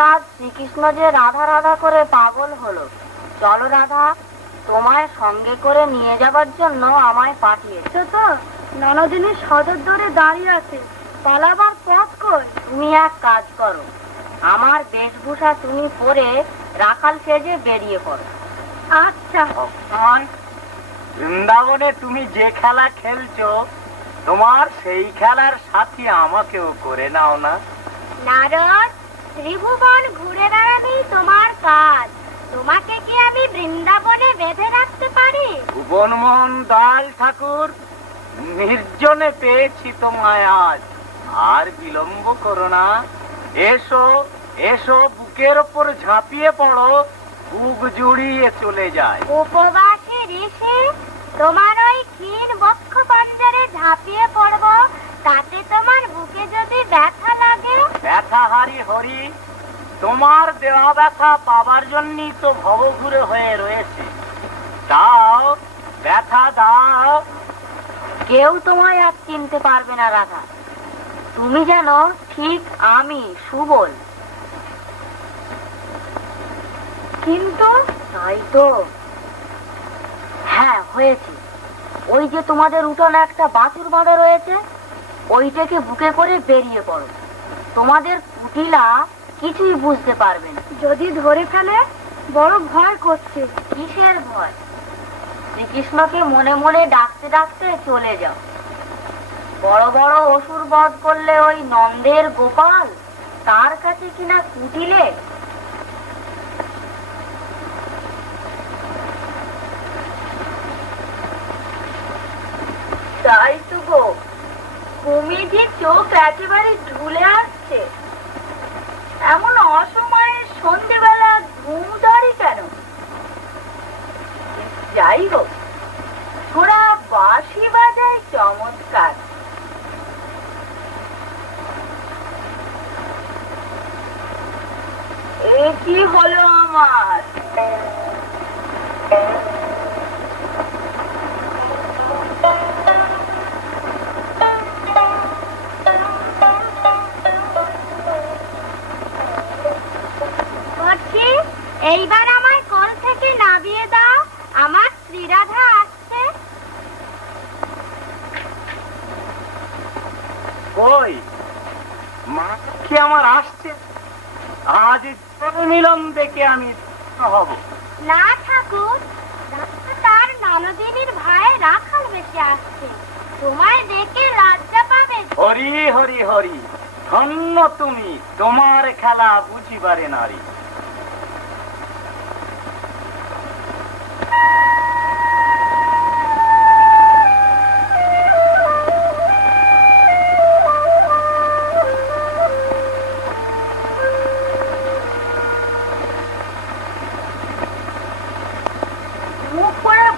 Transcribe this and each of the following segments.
রাত শ্রীকৃষ্ণ যে রাধা রাধা করে পাগল হলো। চলো রাধা, তোমায় সঙ্গে করে নিয়ে যাবার জন্য আমায় পাঠিয়েছে। তো ননদিনী সদর দরে দাঁড়িয়ে আছে, পালাবার পথ কই? তুমি এক কাজ করো, আমার বেশভূষা তুমি পরে রাখাল সেজে বেরিয়ে পড়ো। আচ্ছা। বৃন্দাবনে তুমি যে খেলা খেলছো, তোমার সেই খেলার সাথী আমাকেও করে নাও না। নারদ, ত্রিভুবন ঘুরে বেড়াবেই তোমার কাজ, তোমাকে কি আমি বৃন্দাবনে বেঁধে রাখতে পারি? ভুবন মোহন দয়াল ঠাকুর, নির্জনে পেয়েছি তোমায় আজ, আর বিলম্ব করো না। এসো এসো, বুকের ওপর ঝাঁপিয়ে পড়ো, বুক জুড়িয়ে চলে যায়। উপবাসে ঋষি, তোমার ওই ক্ষীণ বক্ষ পাঞ্জরে ঝাঁপিয়ে পড়বো, তাতে তোমার বুকে যদি ব্যথা লাগে? ব্যথা হারি হরি, তোমার দেওয়া ব্যথা পাবার জন্যই তো ভবঘুরে হয়ে রয়েছে। দাও, ব্যথা দাও। কেউ তোমায় আর চিনতে পারবে না রাধা, তুমি যেন ঠিক আমি সুবল। কিন্তু তাই তো। হ্যাঁ হয়েছে, ওই যে তোমাদের উঠোনে একটা বাছুর বাঁধা রয়েছে, ওইটাকে বুকে করে বেরিয়ে পড়ো। তোমাদের কুটিলা কিছুই বুঝতে পারবে না। যদি ধরে ফেলে? বড় ভয় করছে। কিসের ভয়? শ্রীকৃষ্ণকে মনে মনে ডাকতে ডাকতে চলে যাও। বড় বড় অসুর বধ করলে ওই নন্দের গোপাল, তার কাছে কিনা কুটিলে। তাই তো গো, কুমিঝি চোখ একেবারে ঢুলে আসছে। এমন অসময়ে সন্ধ্যেবেলা ঘুম ধরে কেন? যাই হোক, ওরা বাঁশি বাজায় চমৎকার। এ কি হলো আমার? এইবার আমার কোল থেকে নামিয়ে দাও, আমার শ্রীরাধা আসছে। কই মা কি আমার আসছে? আজ মিলন দেখে আমি হব না ঠাকুর, তার ননদিনীর ভাই রাখাল বেশি আসছে, তোমায় দেখে লজ্জা পাবে। হরি হরি হরি, ধন্য তুমি, তোমার খেলা বুঝিবারে নারী।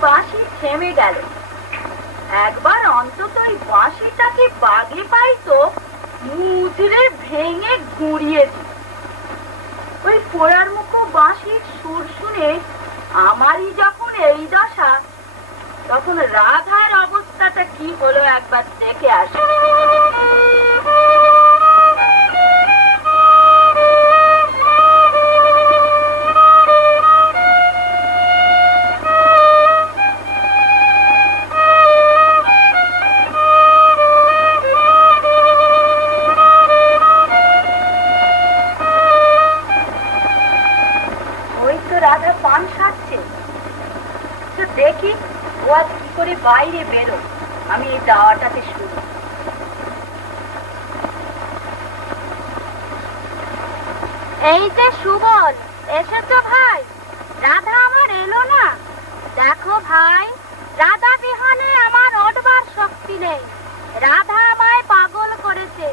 বাঁশি থেমে গেল। একবার অন্তত ওই বাঁশিটাকে বাগে পাইতো, মুচড়ে ভেঙে গুঁড়িয়ে দিত। ওই পোড়ার মুখো বাঁশির সুর শুনে আমারই যখন এই দশা, তখন রাধার অবস্থাটা কি হলো একবার দেখে আসে। রাধা পান সারছে, দেখি ও আজ কি করে বাইরে বেরো, আমি এই দাওয়াটাতে শুনি। এই যে সুবল, এসেছো ভাই? রাধা আমার এলো না। দেখো ভাই, রাধা বিহানে আমার ওঠবার শক্তি নেই। রাধা আমায় পাগল করেছে।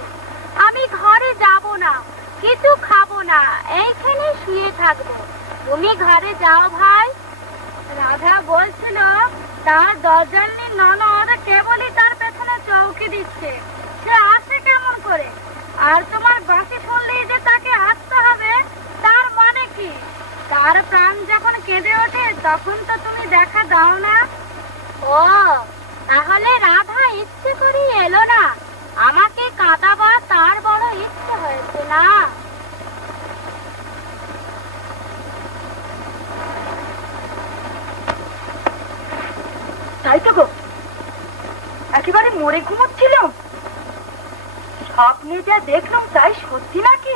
আমি ঘরে যাব না, কিছু খাবো না, এইখানে শুয়ে থাকবো। তুমি ঘরে যাও ভাই। রাধা বলছিল তার দরজালনি ননদ কেবলই তার পেছনে চৌকি দিচ্ছে, সে আসে কেমন করে? আর তোমার বাঁশি শুনলেই যে তাকে আসতে হবে, তার মানে কি? তার প্রাণ যখন কেঁদে ওঠে তখন তো তুমি দেখা দাও না। ও তাহলে রাধা ইচ্ছে করে এলো না, আমাকে কাঁদাবার তার বড় ইচ্ছে হয়েছে না? জোরে ঘুমোচ্ছিলাম, স্বপ্নে যা দেখলাম তাই সত্যি নাকি?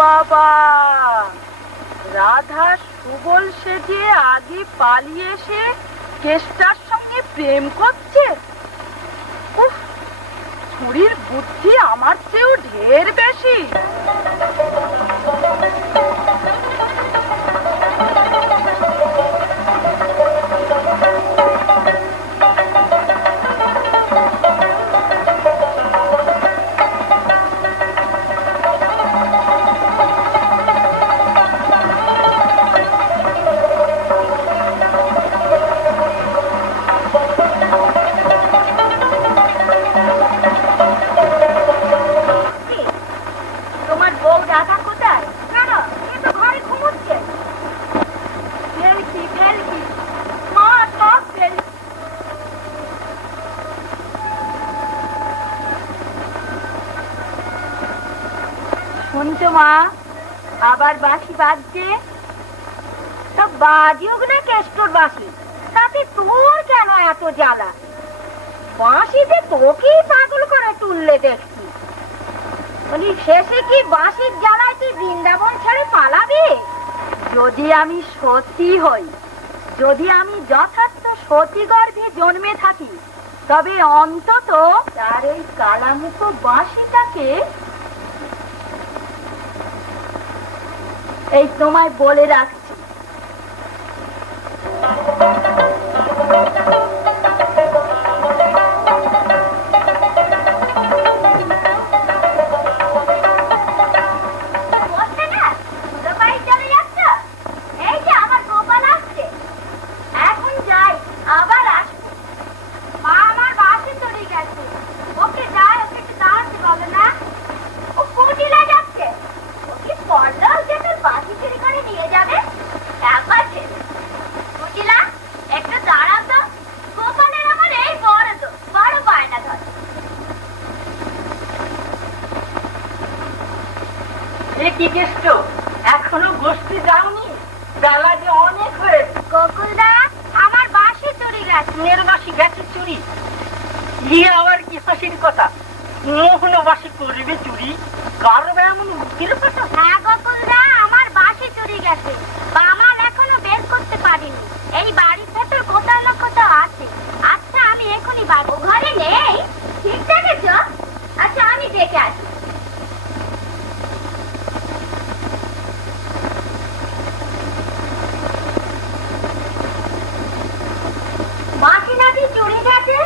বাবা, রাধা সুবল সেজে আগে পালিয়ে এসে কেষ্টার সঙ্গে প্রেম করছে। উফ, ছুরির বুদ্ধি আমার চেয়েও ঢের বেশি। শুনছো মা, আবার বাঁশি বাজছে। তা বাজিওক না কেষ্টর বাঁশি, তাতে তোর কেন এত জ্বালা? বাঁশিতে তোকেই পাগল করে তুললে দেখছি। বলি শেষে কি বাঁশির জ্বালায় তুই বৃন্দাবন ছেড়ে পালাবি? যদি আমি সতী হই, যদি আমি যথার্থ সতী গর্ভে জন্মে থাকি, তবে অন্তত তার এই কালামুখ বাঁশিটাকে এই তোমায় বলে রাখছি। এখনো গোষ্ঠী যাওনি? বেলা যে অনেক হয়েছে। গোকুলদা, আমার বাঁশি চুরি গেছে। মেয়ের বাঁশি গেছে চুরি? আবার কি হাসির কথা? মোহনো বাসি করবে চুরি, কারবে এমন উকিল কথা? হ্যাঁ গোকুলদা, আমার বাসি চুরি গেছে, আমার এখনো বের করতে পারিনি। এই বাড়ির ভেতর কোথাও না কোথাও আছে। আচ্ছা আমি এখনই বাড়ি। ঘরে নেই? ঠিক দেখেছ? আচ্ছা আমি ডেকে আসি। বাসি নাকি চুরি গেছে?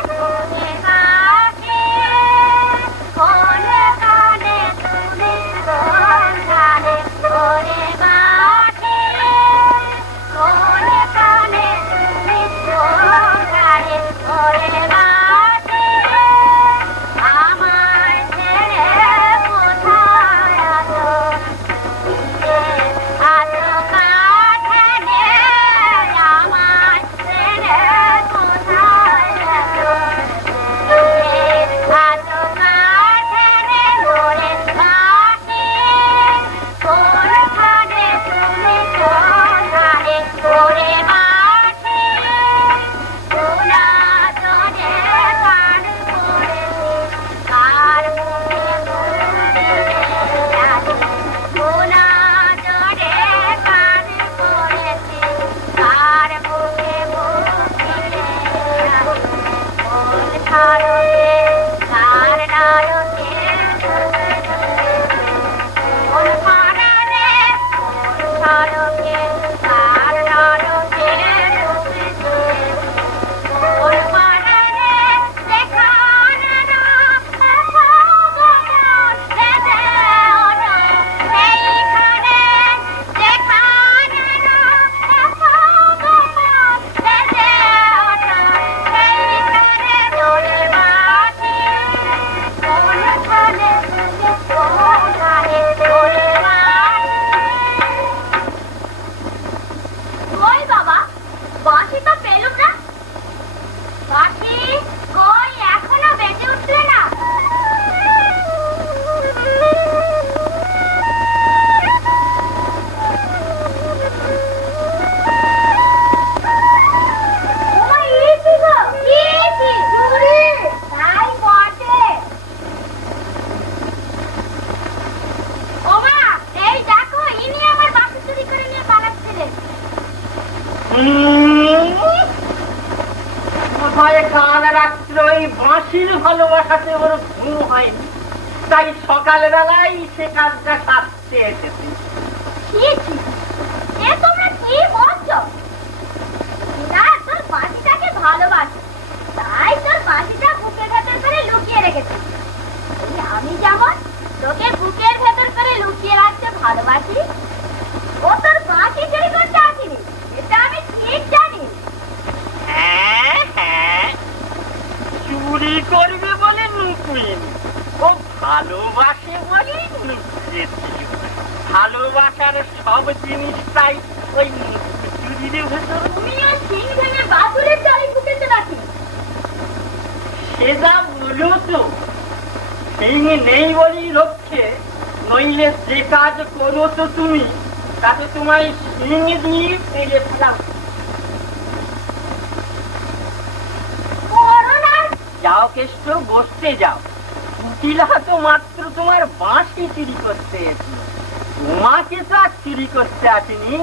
ভালোবাসাতে ওর ঘুম হয়নি, তাই সকালে বেলায় সে কাজটা সারতে এসেছে। তোমরা কি বলছো? তোর বাসিটাকে ভালোবাসে, তাই তোর বাসিটা বুকের ভেতর করে লুকিয়ে রেখেছে। আমি যেমন তোকে বুকের ভেতর করে লুকিয়ে রাখতে ভালোবাসি, ও তোর বাসি চুরি করতে আসেনি, এটা আমি ঠিক জানি। হ্যাঁ হ্যাঁ, চুরি করবে বলে লুকুইনি, ও ভালোবাসে বলে লুকিয়েছিল। ভালোবাসার সব জিনিসটাই ওই চুরির ভেতর। তুমিও সিং ভেঙে বাদুরের চালি ফুটেছে নাকি? সে যা বলো তো, সিং নেই বলি লক্ষ্যে, নইলে যে কাজ করো তো তুমি, তাতে তোমায় সিং দিয়ে ফেলে ফেলাম। যাও কেষ্ট, বসতে যাও। কুটিলা তো মাত্র তোমার বাঁশি চুরি করতে এসেছিল, তোমাকে তো আর চুরি করতে আসেনি।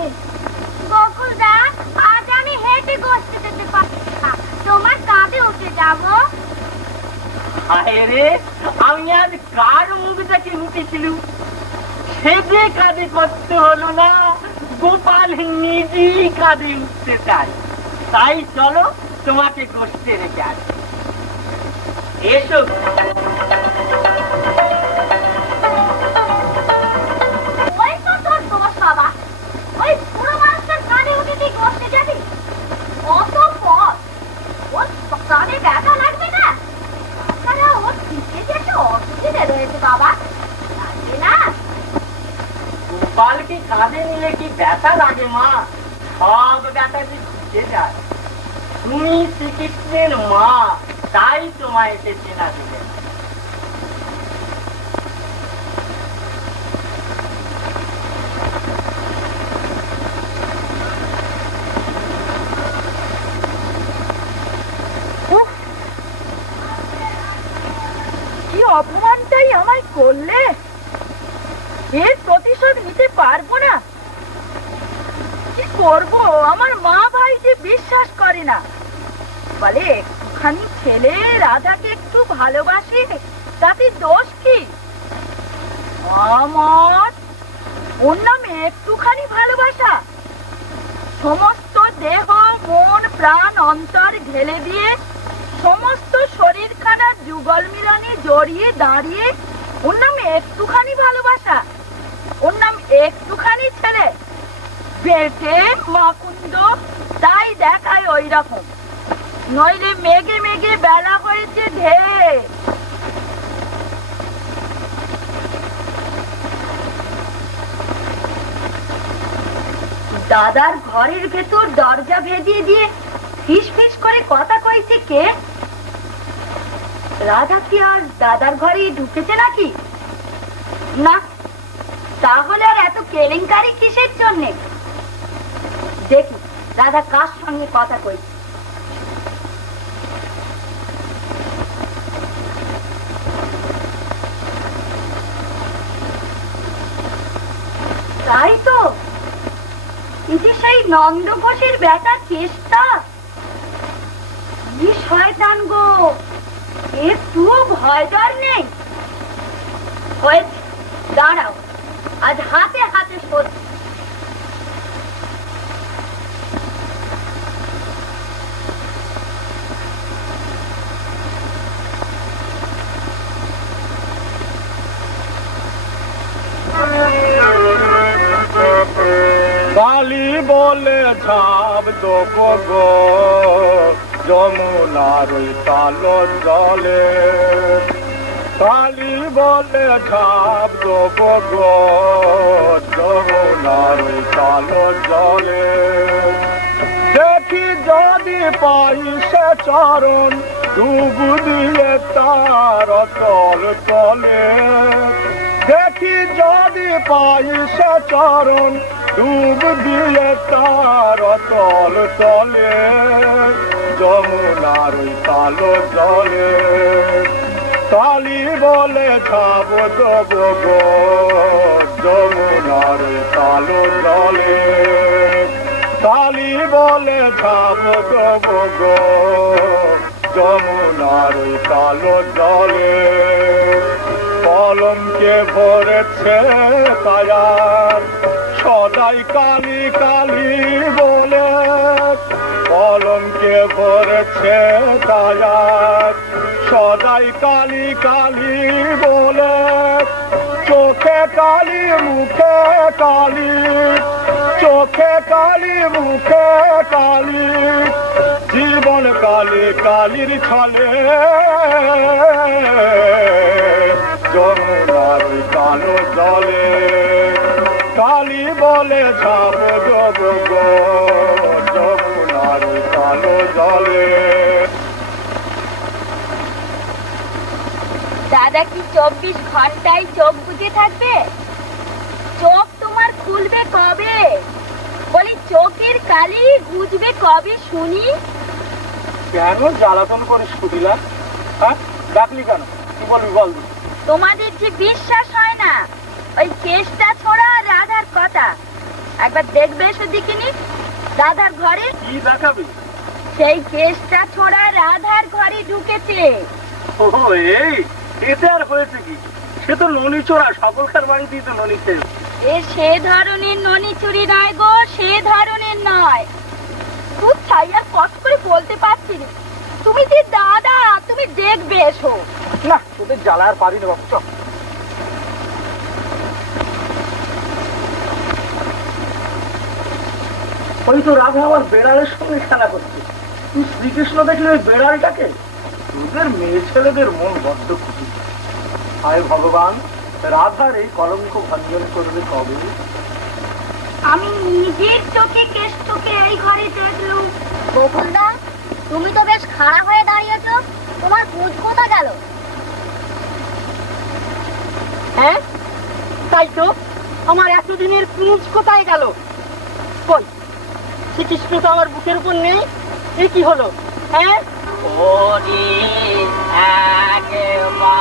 গোকুলদা, আজ আমি হেঁটে বসতে যেতে পারছি না, তোমার কাঁধে উঠে যাবো। হায় রে, আমি আজ কার মুখ দেখে উঠেছিল, সে যে কাঁধে করতে হলো না, গোপাল নিজেই কাঁধে উঠতে চায়। তাই চলো তোমাকে গোষ্ঠে রেখে আসি। এসো। ওই তো তোর দোষ বাবা, ওই পুরো মানুষের কাঁধে উঠে তুই বসতে যাবি? অত পথ, ওর কাঁধে ব্যথা লাগবে না? তাছাড়া ওর দিকে যে একটা অসুবিধে রয়েছে বাবা, লাগবে না? গোপালকে কাঁধে নিলে কি ব্যথা লাগে মা? সব ব্যথা যে ঘুচে যায়। তুমি শ্রীকৃষ্ণের মা, তাই তোমায় এসে চেনা দিলে। আমায় করলে, এর প্রতিশোধ নিতে পারবো না। কি করবো, আমার মা ভাই যে বিশ্বাস করে না, বলে একটুখানি ছেলে রাধাকে একটু ভালোবাসে, তাতে দোষ কি? আমার ওর নামে একটুখানি ভালোবাসা, সমস্ত দেহ মন প্রাণ অন্তর ঢেলে দিয়ে সমস্ত শরীরখানা যুগল মিলনে জড়িয়ে দাঁড়িয়ে ওর নামে একটুখানি ভালোবাসা, ওর নাম একটুখানি ছেলে, বেটে মাকুন্দ তাই দেখায় ওই রকম, নইলে মেঘে মেঘে বেলা হয়েছে ঢের। দাদার ঘরের ভেতর দরজা ভেদিয়ে দিয়ে ফিস ফিস করে কথা কইছে কে? রাধা কি আর দাদার ঘরে ঢুকেছে নাকি? না, তাহলে আর এত কেলেঙ্কারি কিসের জন্যে? দেখি রাধা কার সঙ্গে কথা কইছে। তাই তো, এই যে সেই নন্দ ঘোষের বেটা চেষ্টা, কি শয়তান গো, একটুও ভয় ডর নেই। দাঁড়াও, আজ হাতে হাতে শোধ। কালী বলে ঝাঁপ দেবো গো যমুনার ওই কালো জলে, কালী বলে ঝাঁপ দেবো গো যমুনার ওই কালো জলে, দেখি যদি পাই সে চরণ ডুব দিয়ে তার তল তলে, দেখি যদি পাই সে চরণ ডুব দিয়ে তার তল তলে, যমুনার ওই কালো জলে, কালী বলে ঝাঁপ দেবো গো যমুনার ওই কালো জলে, কালী বলে ঝাঁপ দেবো গো যমুনার ওই কালো জলে, কলমকে ভরেছে কায়ার সদাই কালী কালী বলে, কলমকে ভরেছে কায়ার সদাই কালী কালী বলে, চোখে কালী মুখে কালী, চোখে কালী মুখে কালী, জীবন কালী কালীর ছলে, যমুনার ওই কালো জলে, কালী বলে ঝাঁপ দেবো গো যমুনার ওই কালো জলে। দাদা কি 24 ঘন্টায় চোখ বুজে থাকবে? চোখ তোমার খুলবে কবে? বলি চোখের কালি বুঝবে কবে শুনি? কেন জ্বালাতন করে শুধিলা? হ্যাঁ, ডাকলি কেন? কি বলবি বল। তোমাদের যে বিশ্বাস হয় না, ওই কেসটা ছোড়া রাধার কথা একবার দেখবে সেদিকিনি দাদার ঘরে। কি দেখাবি? সেই কেসটা ছোড়া রাধার ঘরে ঢুকেছে। ও এই, এতে আর হয়েছে কি? সে তো ননি চোরা, সকলকার বাড়িতেই তো ননি খেয়ে। এ সে ধরনের ননি চুরি নয় গো, সে ধরনের নয়। খুব ছাইয়া কষ্ট করে বলতে পারছি না। তুমি যে দাদা, তুমি দেখবে এসো। না, তোদের জ্বালা আর পারি না বাবু, চল। ওই তো রাধা আমার বেড়ালের সঙ্গে খেলা করছে। তুই শ্রীকৃষ্ণ দেখলে ওই বেড়ালটাকে? তোদের মেয়ে ছেলেদের মন বড্ড খুশি। হায় ভগবান, রাধার এই কলঙ্ক ভঞ্জন করবে কবে? আমি নিজের চোখে কেষ্টকে এই ঘরে দেখলুম। বকুলদা, তুমি তো বেশ খাড়া হয়ে দাঁড়িয়েছ, তোমার পুঁজ কোথা গেল? হ্যাঁ, তাই তো, আমার এতদিনের পুঁজ কোথায় গেল? কই, শ্রীকৃষ্ণ তো আমার বুকের উপর নেই। এ কি হলো? হ্যাঁ, ওরে একবার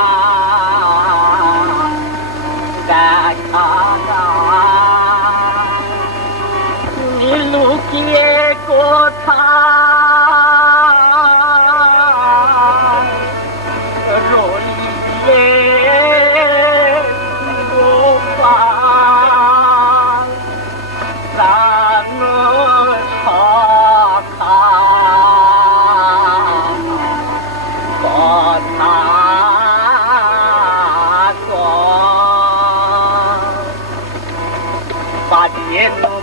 তো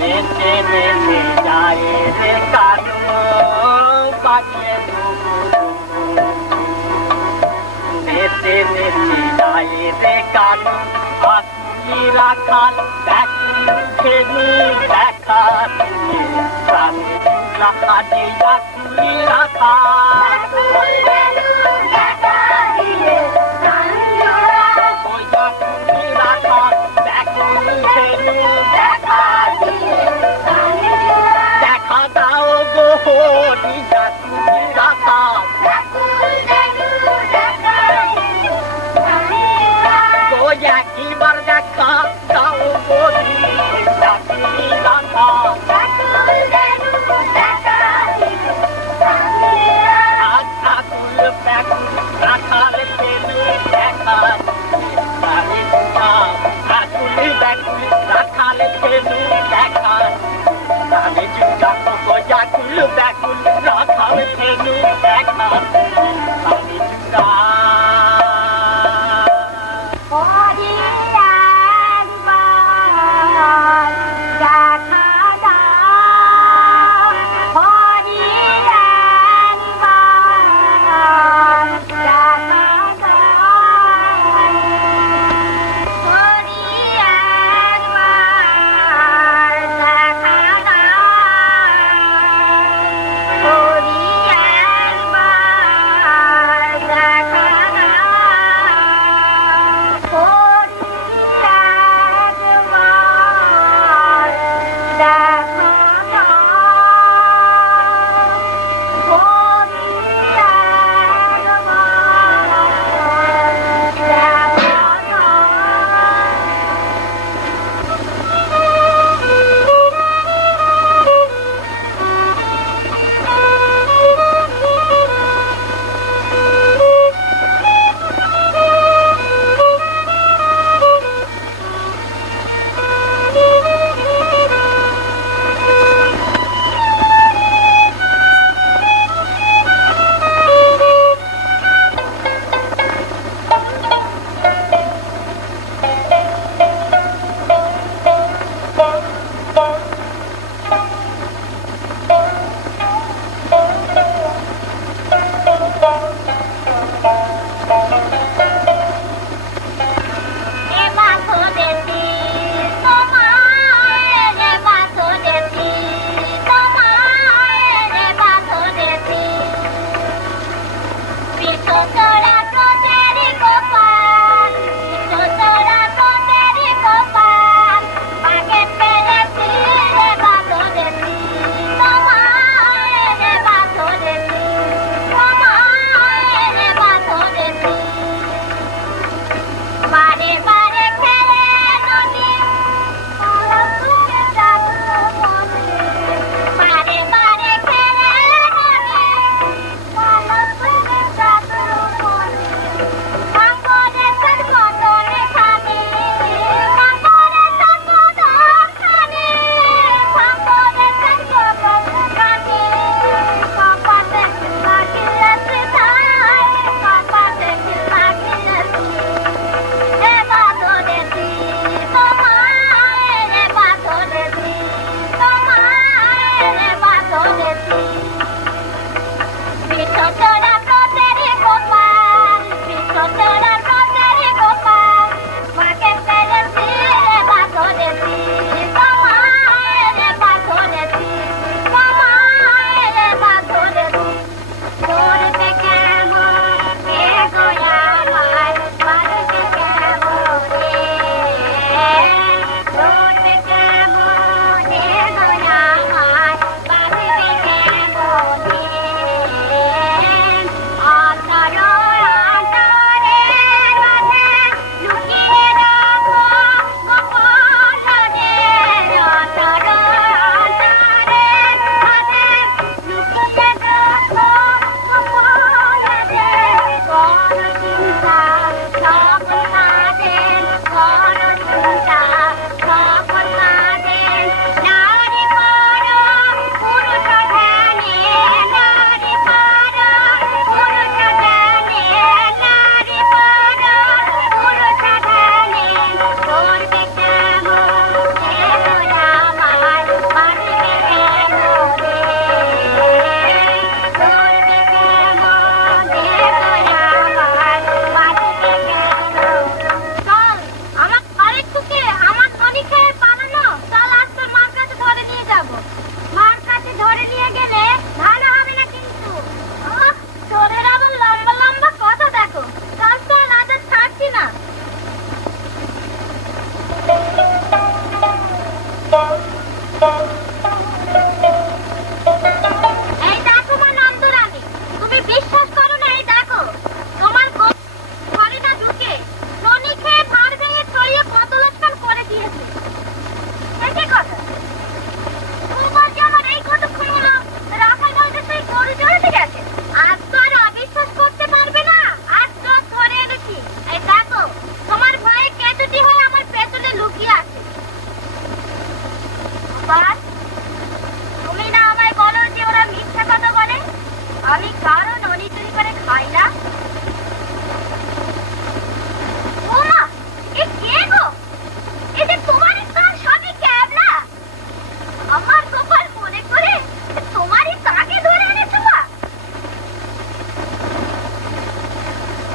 নেচে নেচে যায় রে কানু বাজে নেচে নেচে যায় রে কানু আসি রাখাল দেখে দেখা প্রাণী রাখা আসি রাখাল দেখা দাও গো হরি জাতি রাখা গো একবার দেখা দাও গো জাতি রাখা আচ্ছা কুল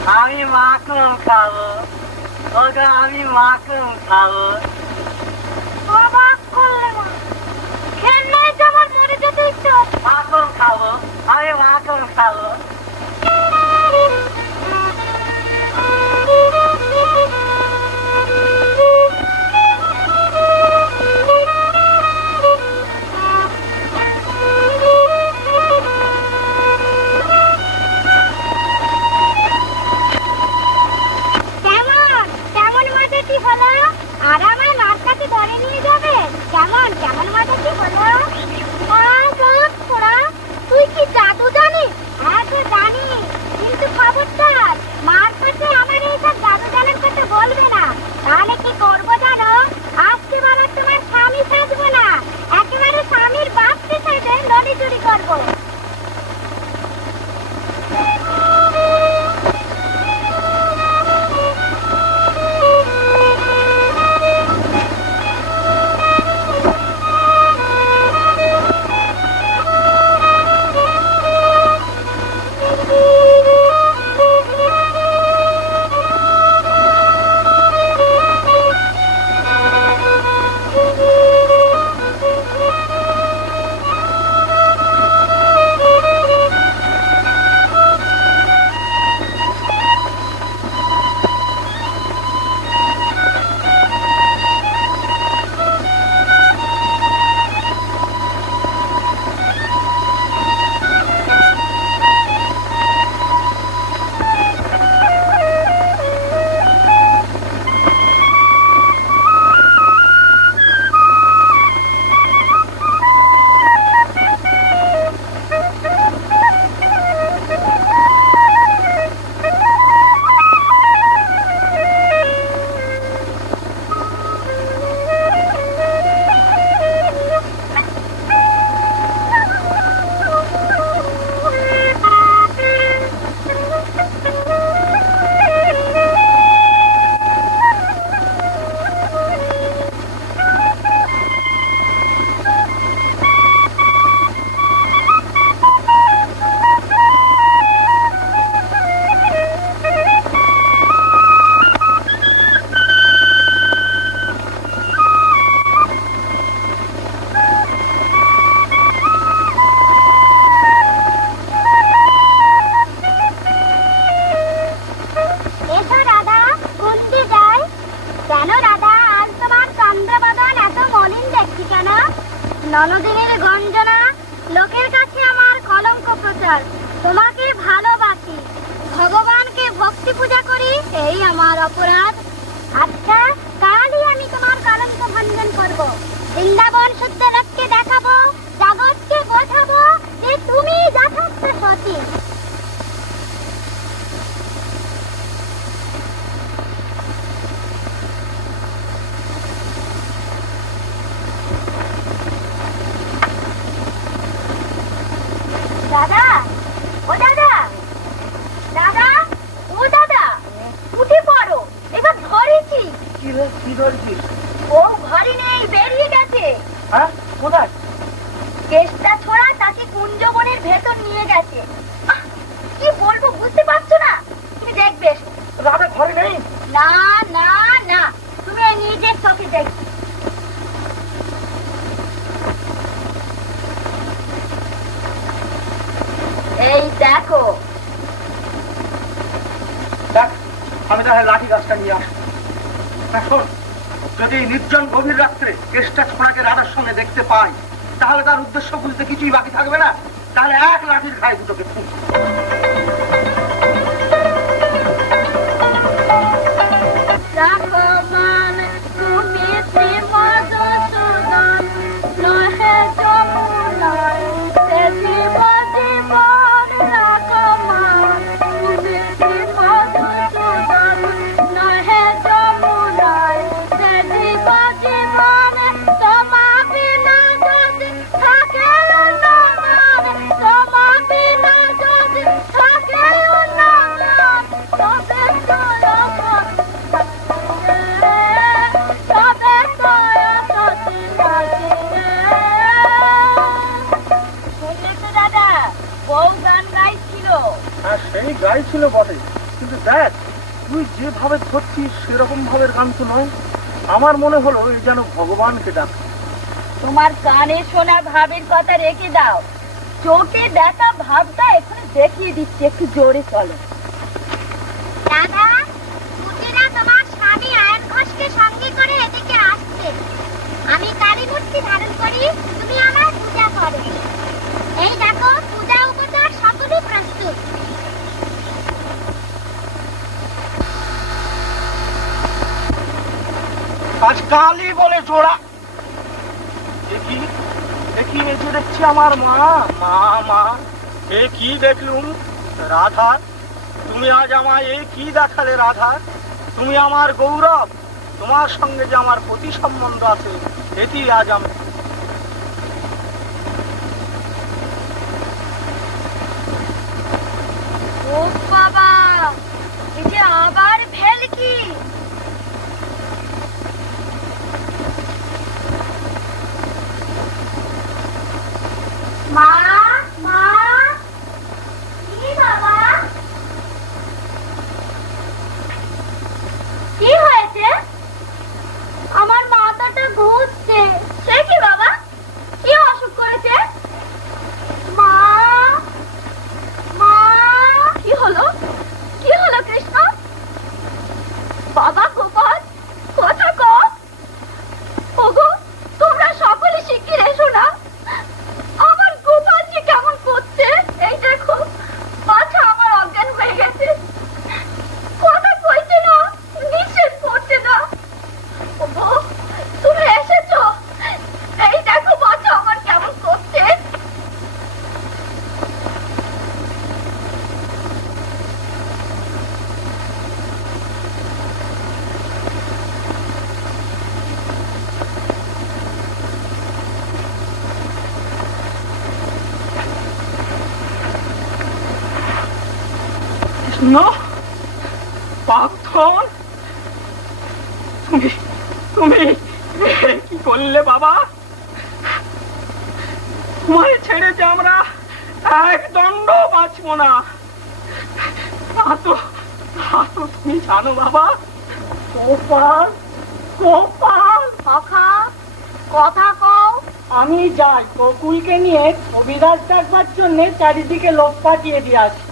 আমি মাখন খাবো, ওগো আমি মাখন খাবো। অবাক করলে মা, খেলনাই যে আমার মরে যেতে ইচ্ছে হচ্ছে। মাখন খাবো, আমি মাখন খাবো। কেমন কেমন মজা কি হলো? আর আমার মার কাছে ধরে নিয়ে যাবে? কেমন কেমন মজা কি হলো? ছোড়া, তুই কি জাদু জানিস? হ্যাঁ তো জানি, কিন্তু খবরদার মার কাছে আমার এইসব জাদু জানার কথা বলবে না। তাহলে কি করবো জানো? আজকে বলা তোমার স্বামী সাজবো না, একেবারে স্বামীর বাপকে সাজে নলি চুরি করবো। ননদিনীর গঞ্জনা, লোকের কাছে আমার কলঙ্ক প্রচার। তোমাকে ভালোবাসি, ভগবানকে ভক্তি পূজা করি, এই আমার অপরাধ। আচ্ছা, কালই আমি তোমার কলঙ্ক ভঞ্জন করব। বৃন্দাবন শুদ্ধ লোককে দেখাবো, জগৎকে বোঝাবো যে তুমি যথার্থ সতী। দাদা, ও দাদা, দাদা, ও দাদা, উঠে পড়ো, এবার ধরেছি। কি ধরেছিস? ও ঘরে নেই, বেরিয়ে গেছে। হ্যাঁ, কোথায়? কেষ্টা ছোড়া তাকে কুঞ্জবনের ভেতর নিয়ে গেছে। কি বলবো বুঝতে পারছো না? তুমি দেখবে। রাধা ঘরে নেই? না না না, তুমি নিজের চোখে দেখবে। এই দেখো। দেখ, আমি তাহলে লাঠি গাছটা নিয়ে আসবো। হ্যাঁ শোন, যদি নির্জন গভীর রাত্রে কেষ্টা ছোড়াকে রাধার সঙ্গে দেখতে পাই, তাহলে তার উদ্দেশ্য বুঝতে কিছুই বাকি থাকবে না। তাহলে এক লাঠির খায় দুটোকে খুব। দেখ, তুই যেভাবে ধরছিস সেরকম ভাবের গান তো নয়। আমার মনে হলো এই যেন ভগবানকে ডাক। তোমার কানে শোনা ভাবের কথা রেখে দাও, চোখে দেখা ভাবটা এখানে দেখিয়ে দিচ্ছি, একটু জোরে চলো। রাধা, পুতিরা তোমার স্বামী আয়ন ঘোষকে সঙ্গে করে এদিকে আসছে। আমি কালী মূর্তি ধারণ করি, তুমি আমার পূজা করো। এই দেখো, পূজা উপচার সকলই প্রস্তুত। আজ কালী বলে জোড়া। দেখি দেখি, এই যে দেখছি আমার মা। মা মা, এ কি দেখলুম? রাধা, তুমি আজ আমায় এ কি দেখালে? রাধা, তুমি আমার গৌরব, তোমার সঙ্গে যে আমার প্রতি সম্বন্ধ আছে এটি আজ আমি। ও বাবা, এই যে আবার ভেলকি। মা, মা, কি বাবা? কি হয়েছে? আমার মাথাটা ঘুরছে। সে কি বাবা? কি অসুখ করেছে? মা, মা, কি হলো? কি হলো কৃষ্ণ? বাবা গোপাল, কথা কও। ওগো, তোমরা সকলে শিগগির এসো না। আমার গোপাল যে কেমন করছে, এই দেখো, মাথা আমার অজ্ঞান হয়ে গেছে, কথা কইছে না, নিঃশ্বাস পড়ছে না। ওগো, তুমি এসেছো, এই দেখো মাথা আমার কেমন করছে। কৃষ্ণ, পার্থন, তুমি তুমি কি করলে বাবা? তোমায় ছেড়ে যে আমরা এক দণ্ড বাঁচব না, তা তো তুমি জানো বাবা। গোপাল, গোপাল, সখা, কথা কও। আমি যাই গোকুলকে নিয়ে কবিরাজ ডাকবার জন্য চারিদিকে লোক পাঠিয়ে দিয়ে আসি।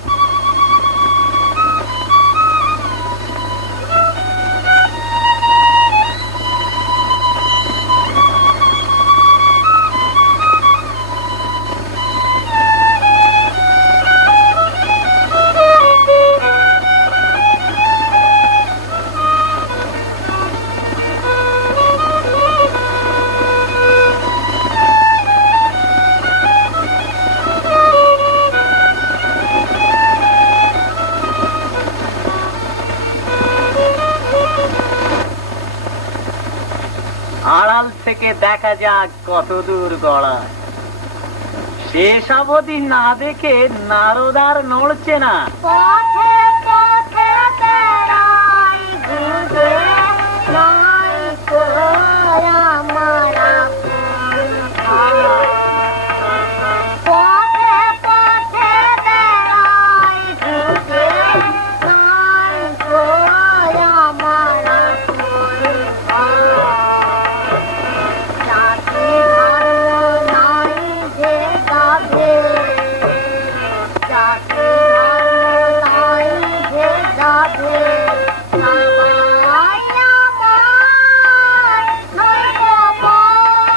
আড়াল থেকে দেখা যাক কত দূর গড়া। শেষ অবধি না দেখে নারদার নড়ছে না। পথে পথে বেড়াই ঘুরে, নাই তোরা মারা পথে পথে বেড়াই ঘুরে, নাই তোরা মারা জাতি ধর্ম নাই যে গাধে, জাতি ধর্ম নাই যে গাধে, সবাই আমার নয় গোপাল।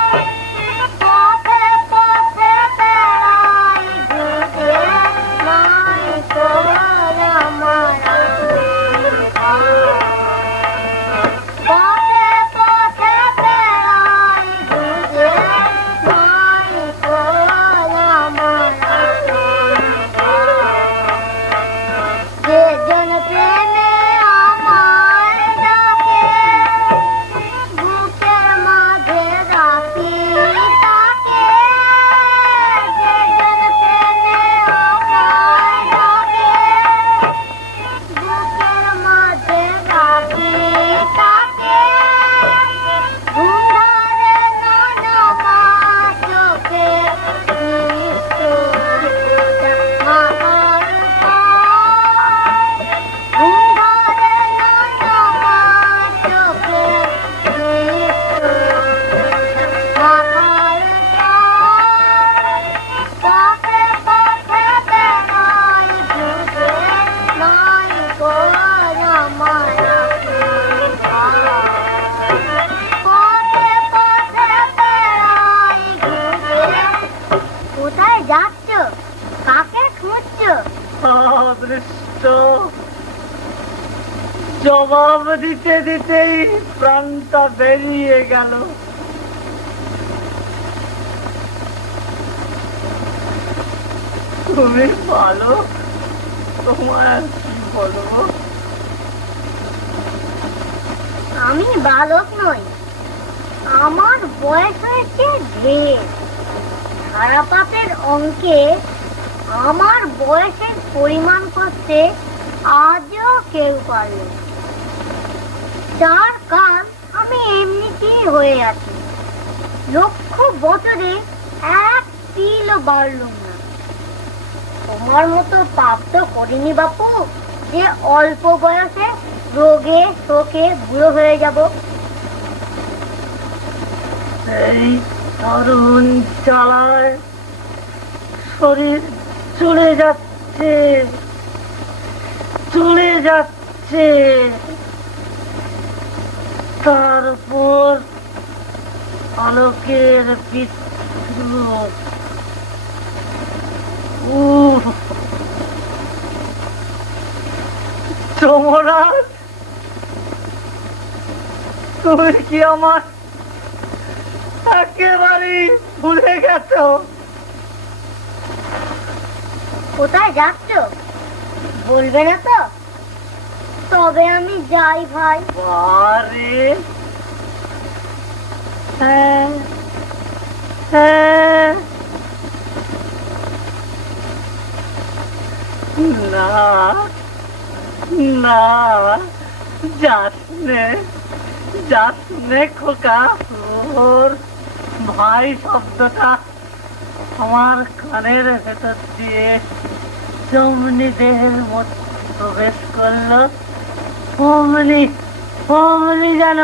পথে পথে বেড়াই ঘুরে, নাই তোরা মারা পথে পথে বেড়াই ঘুরে, নাই তোরা মারা যেজন প্রেমে জবাব দিতে দিতেই প্রাণটা বেরিয়ে গেল। তুমি ভালো, তোমার আর কি বলবো। আমি বালক নই, আমার বয়স হয়েছে ঢের। সারা পাপের অঙ্কে আমার বয়সের পরিমাণ করতে আজও কেউ পারল না। যার কান আমি এমনিতেই হয়ে আছি, লক্ষ বছরে এক তিলও বাড়লুম না। তোমার মতো পাপ তো করিনি বাপু যে অল্প বয়সে রোগে শোকে বুড়ো হয়ে যাব। এই তরুণ চালায় শরীর চলে যাচ্ছে, চলে যাচ্ছে। তারপর আলোকের পিতৃ যমরাজ, তুমি কি আমার একেবারে ভুলে গেছো? কোথায় যাচ্ছ বলবে না তো? তবে আমি যাই ভাই। আরে হ্যাঁ হ্যাঁ, না না, যাস নে খোকা। ওর ভাই শব্দটা আমার কানের ভেতর দিয়ে যেমনি দেহের মধ্যে প্রবেশ করলো, অমনি যেন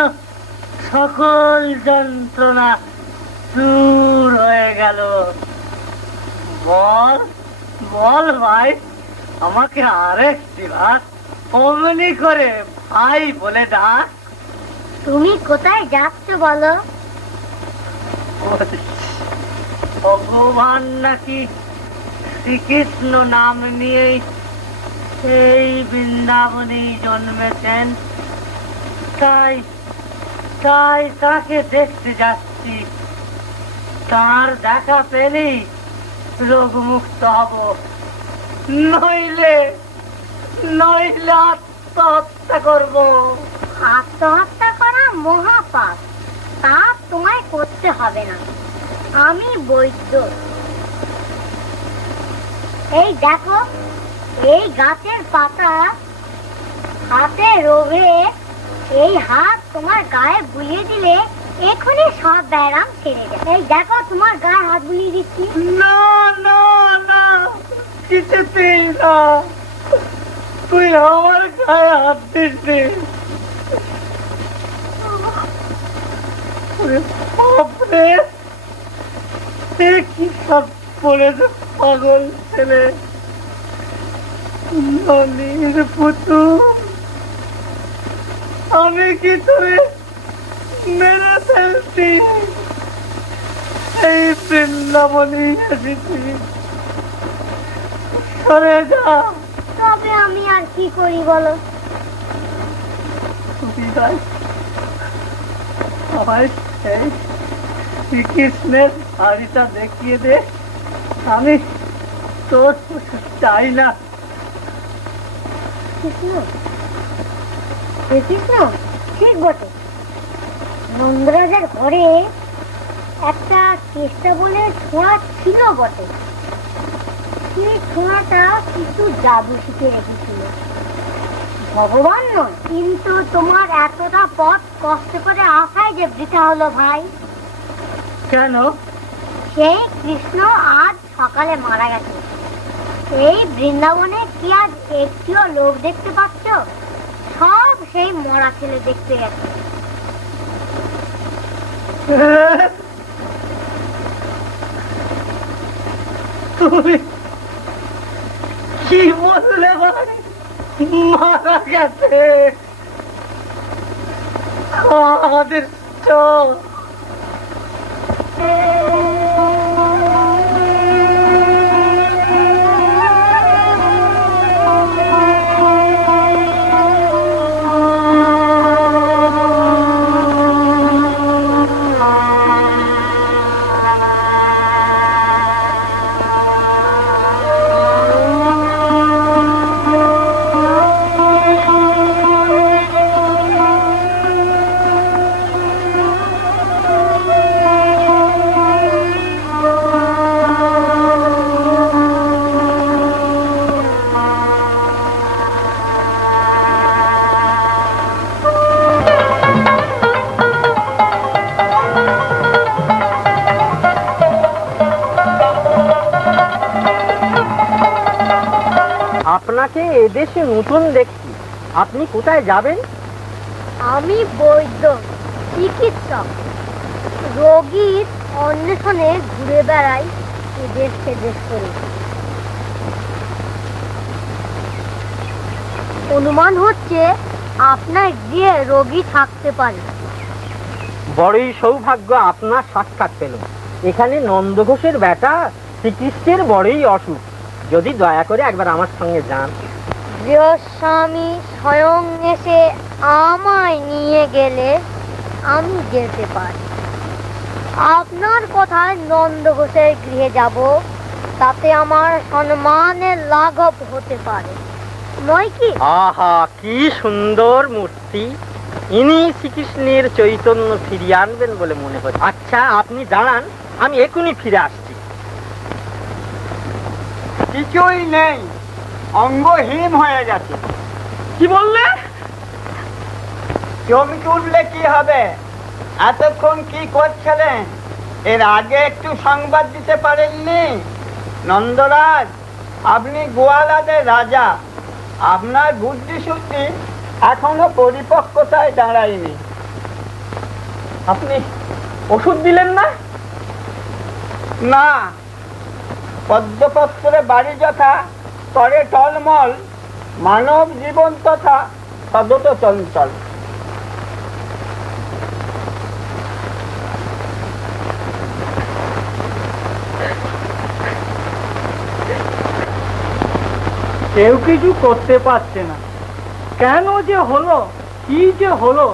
সকল যন্ত্রণা দূর হয়ে গেল। বল বল ভাই, আমাকে আরেকটি বার অমনি করে ভাই বলে ডাক। তুমি কোথায় যাচ্ছ বলো? ভগবান নাকি শ্রীকৃষ্ণ নাম নিয়েই সেই বৃন্দাবনে জন্মেছেন, তাই তাই তাকে দেখতে যাচ্ছি। তার দেখা পেলেই রোগমুক্ত হব, নইলে নইলে আত্মহত্যা করব। আত্মহত্যা করা মহাপাপ, তা তোমায় করতে হবে না। আমি বৈদ্য। এই দেখো, এই গাছের পাতা হাতে রোগে এই হাত তোমার গায়ে বুলিয়ে দিলে এখনই সব ব্যারাম সেরে যাবে। এই দেখো, তোমার গায়ে হাত বুলিয়ে দিচ্ছি। না না না, কিছুতেই না, তুই আমার গায়ে হাত দিসনি। বাপরে, কি সব বলেছে পাগল ছেলে। ননির পুতুল, আমি কি তুমি মেরে ফেলছি? এই বৃন্দাবনে এসেছি, সরে যা। তবে আমি আর কি করি বলো? আমায় সেই শ্রীকৃষ্ণের শাড়িটা দেখিয়ে দে, আমি তোর চাই না। কৃষ্ণ, শ্রীকৃষ্ণ ঠিক বটে। নন্দরাজার ঘরে একটা চেষ্টা বলে ছোঁয়া ছিল বটে। সেই ছোঁয়াটা কিছু জাদু শিখে রেখেছিল। ভগবান নয়, কিন্তু তোমার এতটা পথ কষ্ট করে আসায় যে বৃথা হলো ভাই। কেন? সেই কৃষ্ণ আজ সকালে মারা গেছে। এই বৃন্দাবনে কি আজ একটিও লোক দেখতে পাচ্ছ? সব সেই মরা ছেলে দেখতে গেছে। তুমি কি বললে ভাই? মারা গেছে? অদৃশ্য। আপনাকে এদেশে নতুন দেখছি, আপনি কোথায় যাবেন? আমি বৈদ্য, চিকিৎসক। রোগীর অন্বেষণে ঘুরে বেড়াই এদেশ সেদেশ করে। অনুমান হচ্ছে আপনার গিয়ে রোগী থাকতে পারে। বড়ই সৌভাগ্য আপনার সাক্ষাৎ পেল। এখানে নন্দ ঘোষের বেটা শ্রীকৃষ্ণের বড়ই অসুখ, যদি দয়া করে একবার আমার সঙ্গে যান। গৃহস্বামী স্বয়ং এসে আমায় নিয়ে গেলে আমি যেতে পারি। আপনার কথায় নন্দ ঘোষের গৃহে যাব, তাতে আমার সম্মানের লাঘব হতে পারে, নয় কি? আহা, কি সুন্দর মূর্তি! ইনি শ্রীকৃষ্ণের চৈতন্য ফিরিয়ে আনবেন বলে মনে হচ্ছে। আচ্ছা, আপনি দাঁড়ান, আমি এখনই ফিরে আসছি। কিছুই নেই, অঙ্গহীন হয়ে গেছে। কি বললে? চোখ তুললে কি হবে? এতক্ষণ কি করছিলেন? এর আগে একটু সংবাদ দিতে পারেননি? নন্দরাজ, আপনি গোয়ালাদের রাজা, আপনার বুদ্ধি শুদ্ধি এখনো পরিপক্কতায় দাঁড়ায়নি। আপনি ওষুধ দিলেন না? না, পদ্মপত্রে বাড়ি যথা করে টলমল, মানব জীবন তথা সদত চঞ্চল। কেউ কিছু করতে পারছে না। কেন যে হলো, কি যে হলো,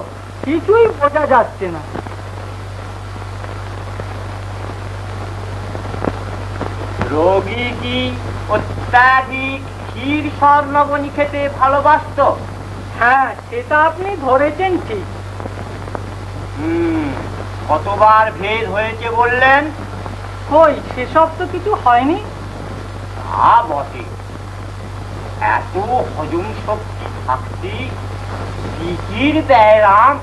কিছুই বোঝা যাচ্ছে না। রোগী কি অত্যাধিক ক্ষীর স্বর্ণবনী খেতে ভালোবাসত? হ্যাঁ, সেটা আপনি ধরেছেন ঠিক। কতবার ভেদ হয়েছে বললেন? কই, সেসব তো কিছু হয়নি। তা বটে, এত হজম শক্তি থাকতে কি ব্যায়াম,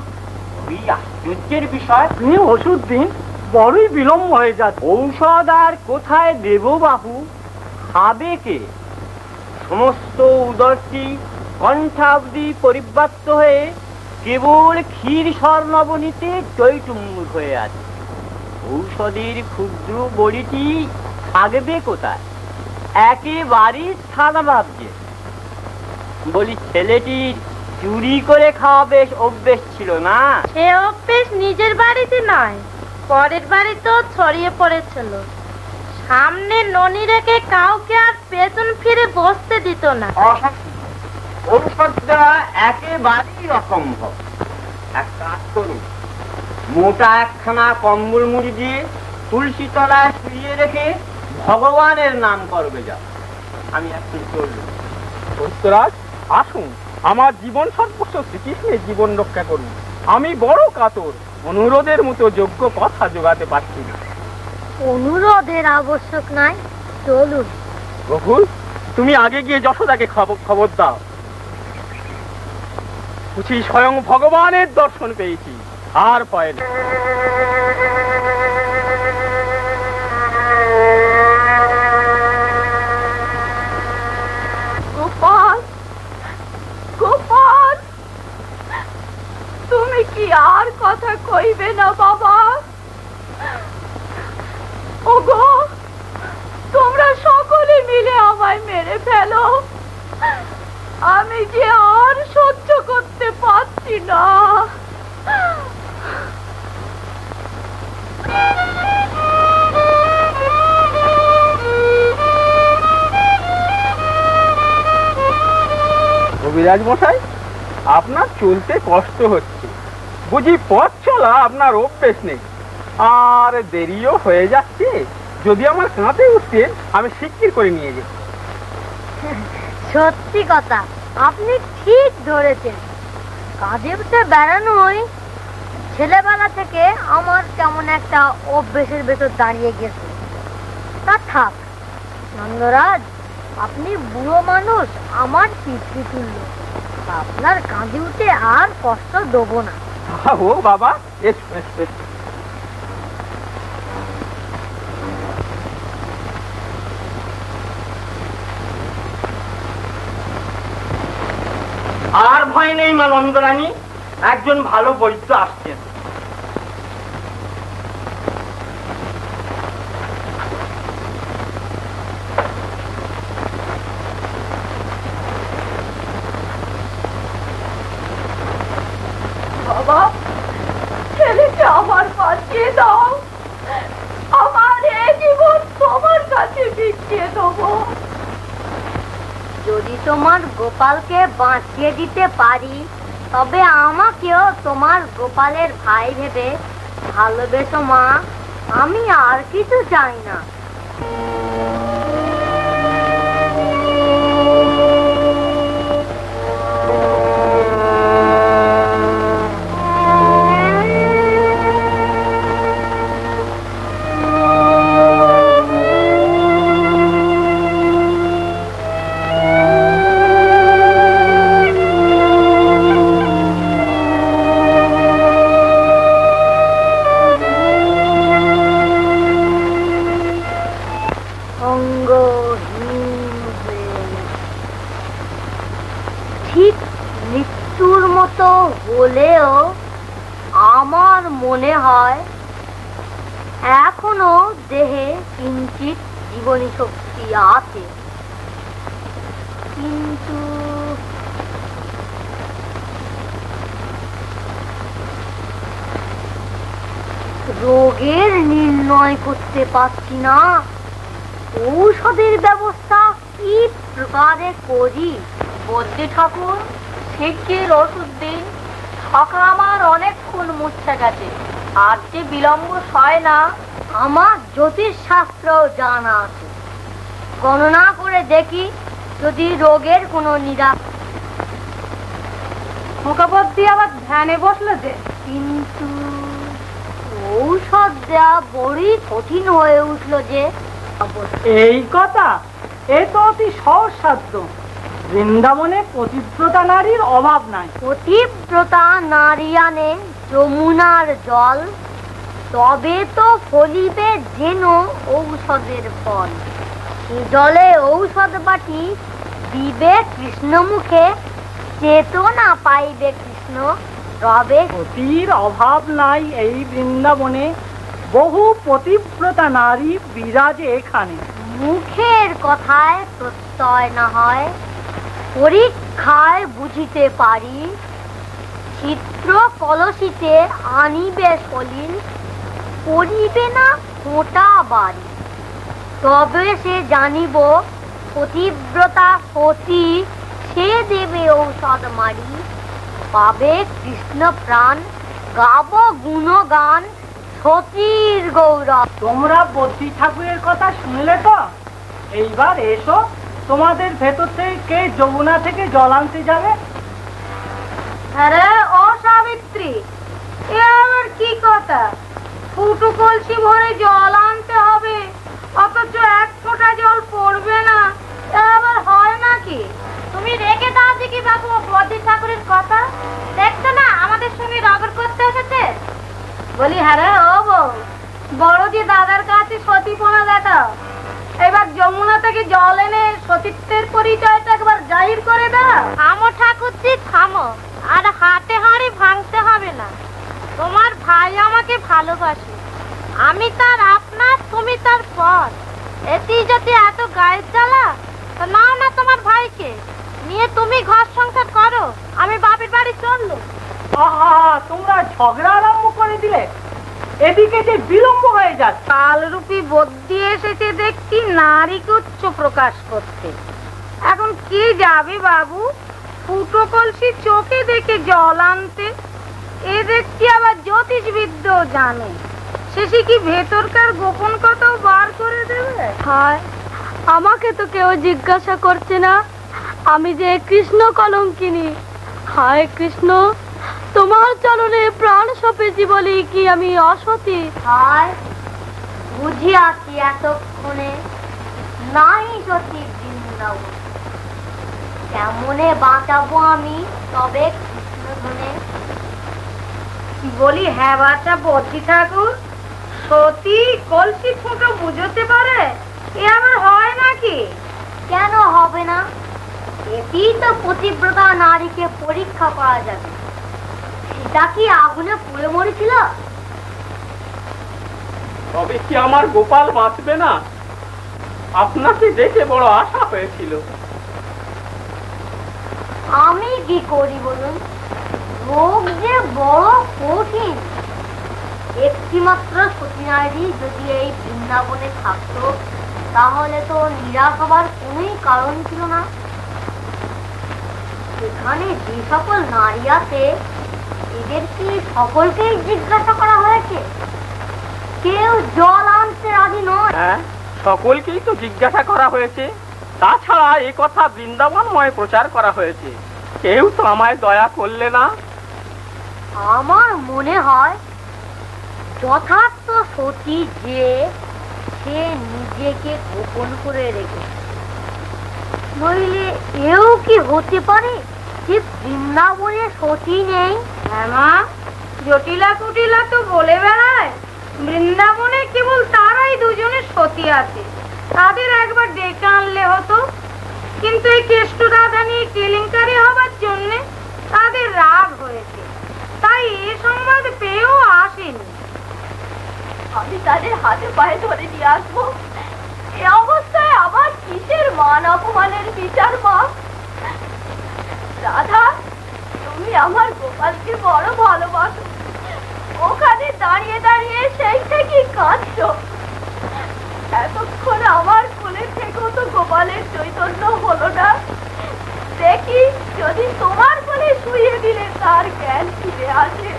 ওই আশ্চর্যের বিষয়। আপনি ওষুধ দিন, বড়ই বিলম্ব হয়ে যাচ্ছে। ঔষধ আর কোথায় দেব বাবু? খাবে কে? সমস্ত উদরটি কণ্ঠাবধি পরিব্যাপ্ত হয়ে কেবল ক্ষীর স্বর্ণবনীতে চৈটুম্বুর হয়ে আছে। ঔষধের ক্ষুদ্র বড়িটি থাকবে কোথায়? একেবারেই সাদা ভাবছে। বলি, ছেলেটির চুরি করে খাওয়া বেশ অভ্যেস ছিল না? সে অভ্যেস নিজের বাড়িতে নয়, পরের বাড়িতেও ছড়িয়ে পড়েছিল। সামনে ননি রেখে কাউকে আর পেছন ফিরে বসতে দিত না। ঔষধটা একেবারেই অসম্ভব। এক কাজ করুন, মোটা একখানা কম্বল মুড়ি দিয়ে তুলসী তলায় শুয়ে রেখে ভগবানের নাম করবে যা। আমি এখন চললাম। সত্যরাজ, আসুন, আমার জীবন সর্বস্ব শ্রীকৃষ্ণের জীবন রক্ষা করুন। আমি বড় কাতর, অনুরোধের মতো যোগ্য কথা জোগাতে পারছি না। অনুরোধের আবশ্যক নাই, চলুন। রঘুল, তুমি আগে গিয়ে যশোদাকে খবর দাও। বুঝি স্বয়ং ভগবানের দর্শন পেয়েছি, আর পায় না। গোপাল, গোপাল, তুমি কি আর কথা কইবে না বাবা? ওগো, তোমরা সকলে মিলে আমায় মেরে ফেলো, আমি যে আর সহ্য করতে পারছি না। কবিরাজ মশাই, আপনার চলতে কষ্ট হচ্ছে, বুঝি পথ চলা আপনার অভ্যেস নেই, আর দেরিও হয়ে যাচ্ছে। যদি আমার কাঁধে উঠতেন, আমি শিগগির করে নিয়ে যেতাম। সত্যি কথা, আপনি ঠিক ধরেছেন। কাজে উঠে বেড়ানোই ছেলেবেলা থেকে আমার কেমন একটা অভ্যেসের ভেতর দাঁড়িয়ে গেছে। তা থাক নন্দরাজ, আপনি বুড়ো মানুষ, আমার পিতৃ তুল্য, আপনার কাঁধে উঠে আর কষ্ট দেবো না। ও বাবা, এসো এসো এসো। ভয় নেই মা নন্দরানী, একজন ভালো বৈদ্য আসছেন। বাবা, ছেলেকে আমার কাছে দাও, আমার এই জীবন তোমার কাছে বিকিয়ে দেবো। যদি তোমার গোপালকে বাঁচিয়ে দিতে পারি, তবে আমাকেও তোমার গোপালের ভাই ভেবে ভালোবেসো মা, আমি আর কিছু চাই না। ঠিক মৃত্যুর মতো হলেও আমার মনে হয় এখনো দেহে কিঞ্চিত জীবনী শক্তি আছে, কিন্তু রোগের নির্ণয় করতে পারছি না। ঔষধের ব্যবস্থা কি প্রকারে করি? বদ্যি ঠাকুর, শিগগির ওষুধ দিন। সকাল আমার অনেকক্ষণ মুচ্ছে গেছে, আর যে বিলম্ব সয় না। আমার জ্যোতিষ শাস্ত্র জানা আছে, গণনা করে দেখি যদি রোগের কোনো মুখাবদ্ধি আবার ধ্যানে বসলো যে, কিন্তু ঔষধ দেওয়া বড়ই কঠিন হয়ে উঠলো যে। এই কথা, এ তো অতি সহজ সাধ্য। বৃন্দাবনে পতিব্রতা নারীর অভাব নাই। পতিব্রতা নারী আনে যমুনার জল, তবে তো ফলিবে যেন ঔষধের ফল। জলে ঔষধ বাটি দিবে কৃষ্ণ মুখে, চেতনা পাইবে কৃষ্ণ রবে। পতির অভাব নাই এই বৃন্দাবনে, বহু পতিব্রতা নারী বিরাজে এখানে। মুখের কথায় প্রত্যয় না হয়, পরীক্ষায় বুঝিতে পারি। চিত্র কলসিতে আনিবে সলিল, করিবে না ফোঁটা বাড়ি। তবে সে জানিব পতিব্রতা সতী, সে দেবে ঔষধ মারি। পাবে কৃষ্ণ প্রাণ, গাব গুণগান সতীর গৌরব। তোমরা বদ্যি ঠাকুরের কথা শুনলে তো? এইবার এসো, তোমাদের ভেতর থেকে কে যমুনা থেকে জল আনতে যাবে? আরে ও সাবিত্রী, এ আবার কি কথা? ফুটো কলসি ভরে জল আনতে হবে, অথচ এক ফোঁটা জল পড়বে না, এ আবার হয় নাকি? তুমি রেখে দাও দেখি বাবু বদ্যি ঠাকুরের কথা। দেখছো না আমাদের সঙ্গে রগড় করতে এসেছে। বলি হ্যাঁ রে ও বউ, বড় যে দাদার কাছে সতীপনা দেখাও, এবার যমুনা থেকে জল এনে সতীত্বের পরিচয়টা একবার জাহির করে দাও। থামো ঠাকুরজি থামো, আর হাতে হাঁড়ি ভাঙতে হবে না। তোমার ভাই আমাকে ভালোবাসে, আমি তার আপনার, তুমি তার পর। এটি যদি এত গায়ের জ্বালা, তো নাও না তোমার ভাইকে নিয়ে তুমি ঘর সংসার করো, আমি বাপের বাড়ি চললো। আহা, তোমরা ঝগড়া আরম্ভ করে দিলে। এদিকে যে বিলম্ব হয়ে যাচ্ছে। কালরূপী বদ্যি এসেছে দেখছি নারীকে উচ্চ প্রকাশ করতে। এখন কি যাবে বাবু ফুটো কলসি চোখে দেখে জল আনতে? এ দেখছি আবার জ্যোতিষবিদ্য জানে, শেষে কি ভেতরকার গোপন কথাও বার করে দেবে। হায়, আমাকে তো কেউ জিজ্ঞাসা করছে না আমি যে কৃষ্ণ কলঙ্কিনী। হায় কৃষ্ণ, তোমার চরণে প্রাণ সপেছি বলি কি আমি অসতী? হায়, বুঝিয়াছি এতক্ষণে নাই সতী বৃন্দাবন। কেমনে বাঁচাবো আমি তবে কৃষ্ণ ধনে? বলি হ্যাঁ বাচ্চা বদ্যি ঠাকুর, সতী কলসি ফুটো বুঝতে পারে, এ আবার হয় নাকি? কেন হবে না? এটি তো পতিব্রতা নারীকে পরীক্ষা করা যাবে। সীতা কি আগুনে পুড়ে মরেছিল? তবে কি আমার গোপাল বাঁচবে না? আপনাকে দেখে বড় আশা হয়েছিল। আমি কি করি বলুন, রোগ যে বড় কঠিন। একটিমাত্র সতী নারী যদি এই বৃন্দাবনে থাকতো তাহলে তো নিরাশ হবার কোনোই কারণ ছিল না। এখানে যে সকল নারী আছে এদের কি সকলকেই জিজ্ঞাসা করা হয়েছে? কেউ জল আনতে রাজি নয়। হ্যাঁ, সকলকেই তো জিজ্ঞাসা করা হয়েছে। তাছাড়া এই কথা বৃন্দাবনময় প্রচার করা হয়েছে। কেউ তো আমায় দয়া করলে না। আমার মনে হয় যথার্থ সতী যে সে নিজেকে গোপন করে রেখেছে। নইলে এও কি হতে পারে যে বৃন্দাবনে সতী নেই? হ্যাঁ মা, জটিলা কুটিলা তো বলে বেড়ায় বৃন্দাবনে কেবল তারাই দুজনে সতী আছে, তাদের একবার ডেকে আনলে হতো। কিন্তু এই কেষ্ট রাধা নিয়ে কেলেঙ্কারি হবার জন্য তাদের রাগ হয়েছে, তাই এ সংবাদ পেয়েও আসেনি। আমি তাদের হাতে পায়ে ধরে নিয়ে আসবো। এ অবস্থায় আবার কিসের মান অপমানের বিচার মা? রাধা, তুমি আমার গোপালকে বড় ভালোবাসো। ওখানে দাঁড়িয়ে দাঁড়িয়ে সেই থেকে কাঁদছো। এতক্ষণ আমার কোলে থেকেও তো গোপালের চৈতন্য হলো না। দেখি যদি তোমার কোলে শুইয়ে দিলে তার জ্ঞান ফিরে আসে।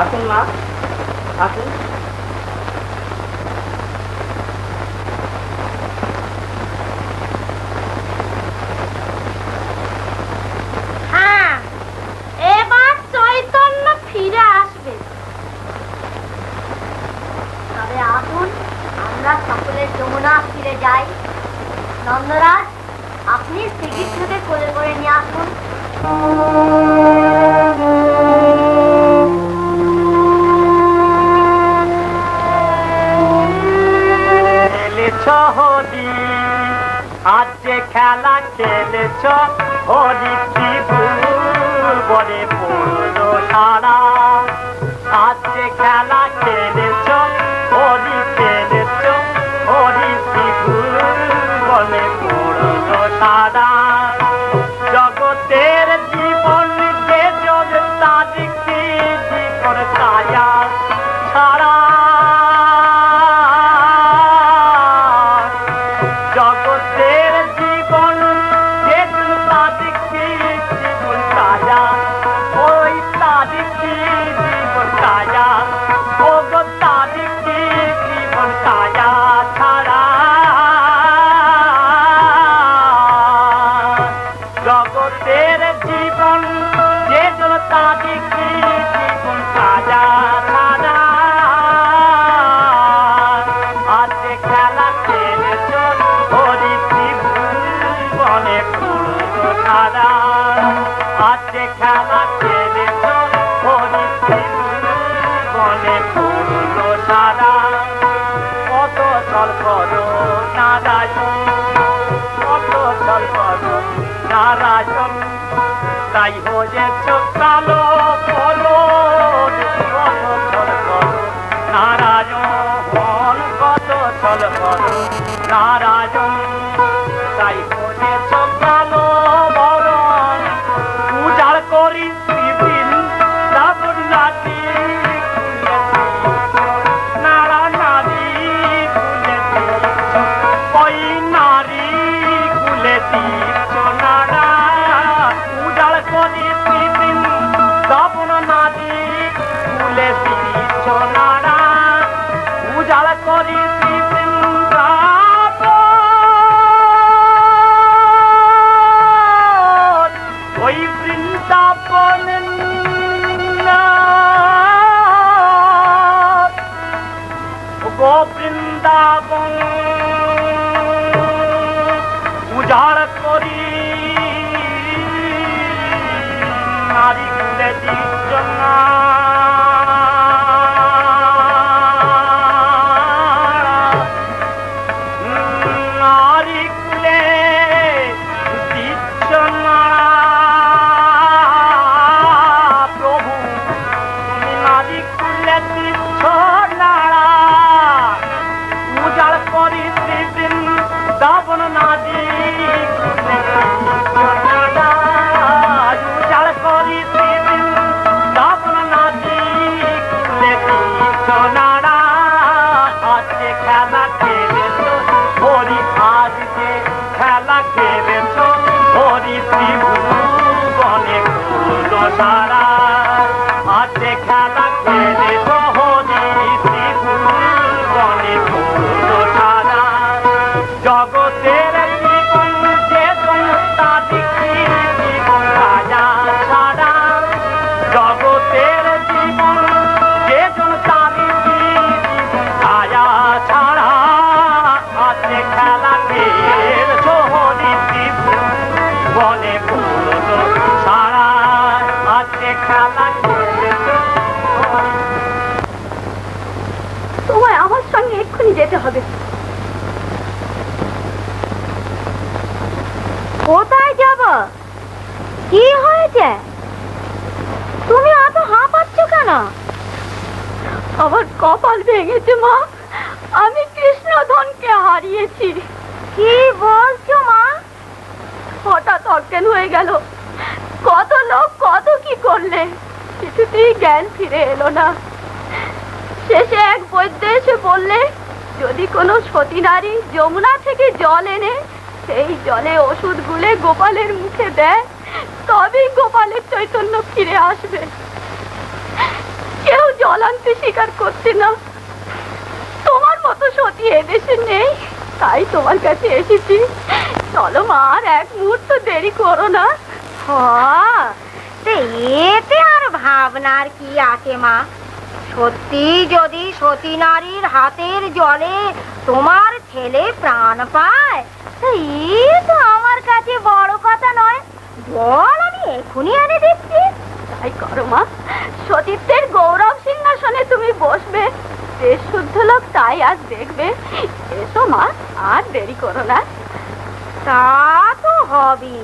আসুন না, আসুন। হ্যাঁ, এবার চৈতন্য ফিরে আসবে। তবে আসুন আমরা সকলে যমুনা ফিরে যাই। নন্দরাজ, আপনি শ্রীকৃষ্ণকে কোলে করে নিয়ে আসুন। খেলেছ হরি, আজ যে খেলা খেলেছ হরি, ত্রিভুর বলে পড়লো সারা। আজ যে খেলা খেলেছ হরি, খেলেছ হরি, ত্রিভুর বলে পড়লো সারা। জগতের জীবন যে যোগ তাদিকে জীবন ছায়া ছাড়া। জগতের জীবন যে তাদিকে জীবন ছায়া, ওই তাদিকে জীবন ছায়া, ও গো তাদিকে জীবন ছায়া ছাড়া। জগতের জীবন যে তাদিকে জীবন ছায়া ছাড়া। আজ খেলা খেলেছ হরি, ত্রিভুবনে পড়লো সারা। আজ খেলা খেলেছ হরি, ত্রিভুবনে পড়লো সারা। কত চল করো নারায়ণ, কত চল করো নারায়ণ, তাই হয়েছ কালো বলো। কত চল করো নারায়ণ, কত চল করো নারায়ণ, তাই হয়েছ কালো বরণ। উজাড় করি শ্রীবৃন্দাবন নাটি নারায়ণ, নারী কুলে দিচ্ছ নাড়া উজাড় করে দিন দাবন নারী কুলে দিচ্ছ নাড়া উজাড় করে দিন ওই বৃন্দাবন গো বৃন্দাবন উজাড় করি নারী কুলে দিচ্ছ না নারী কুলে দিচ্ছ না প্রভু তুমি নারী কুলে দিচ্ছ নাড়া উজাড় করি দিন দাবন নারী উজাড় করি দিন দাবন নারী নাড়া আজকে খেলা খেলেছ হরি আজকে খেলা খেলেছ হরি ত্রিভুবনে কুলো সারা আজকে খেলা খেলেছ হরি ত্রিভুবনে কুলো সারা জগতের জীবন যে তারিখ জীবন রাজা ছাড়া জগতের জীবন যে তারিখ জীবন রাজা ছাড়া আছে খেলা খেলছ হরি ত্রিভুবনে কুলো সারা আছে খেলা খেলছ তোমায় আমার সঙ্গে এক্ষুনি যেতে হবে। কোথায় যাব? কি হয়েছে? তুমি অত হাঁপাচ্ছ কেন? আমার কপাল ভেঙেছে মা, আমি কৃষ্ণধনকে হারিয়েছি। কি বলছো মা? হঠাৎ অজ্ঞান হয়ে গেল। কত লোক কত কি করলে, কিছুতেই জ্ঞান ফিরে এলো না। শেষে এক বৈদ্য এসে বললে যদি কোনো সতী নারী যমুনা থেকে জল এনে সেই জলে ওষুধ গুলে গোপালের মুখে দেয় তবেই গোপালের চৈতন্য ফিরে আসবে। কেউ জল আনতে স্বীকার করছে না। তোমার মতো সতী এদেশে নেই, তাই তোমার কাছে এসেছি। চলো মা, আর এক মুহূর্ত দেরি করো না। এতে আর ভাবনার কি আছে মা? সত্যি যদি সতী নারীর হাতের জলে তোমার ছেলে প্রাণ পায়, এ তো আমার কাছে বড় কথা নয়। জল আমি এখনই এনে দিচ্ছি। তাই করো মা, সতীত্বের গৌরব সিংহাসনে তুমি বসবে। দেশ শুদ্ধ লোক তাই আজ দেখবে। এসো মা, আর দেরি করো না। তা তো হবে।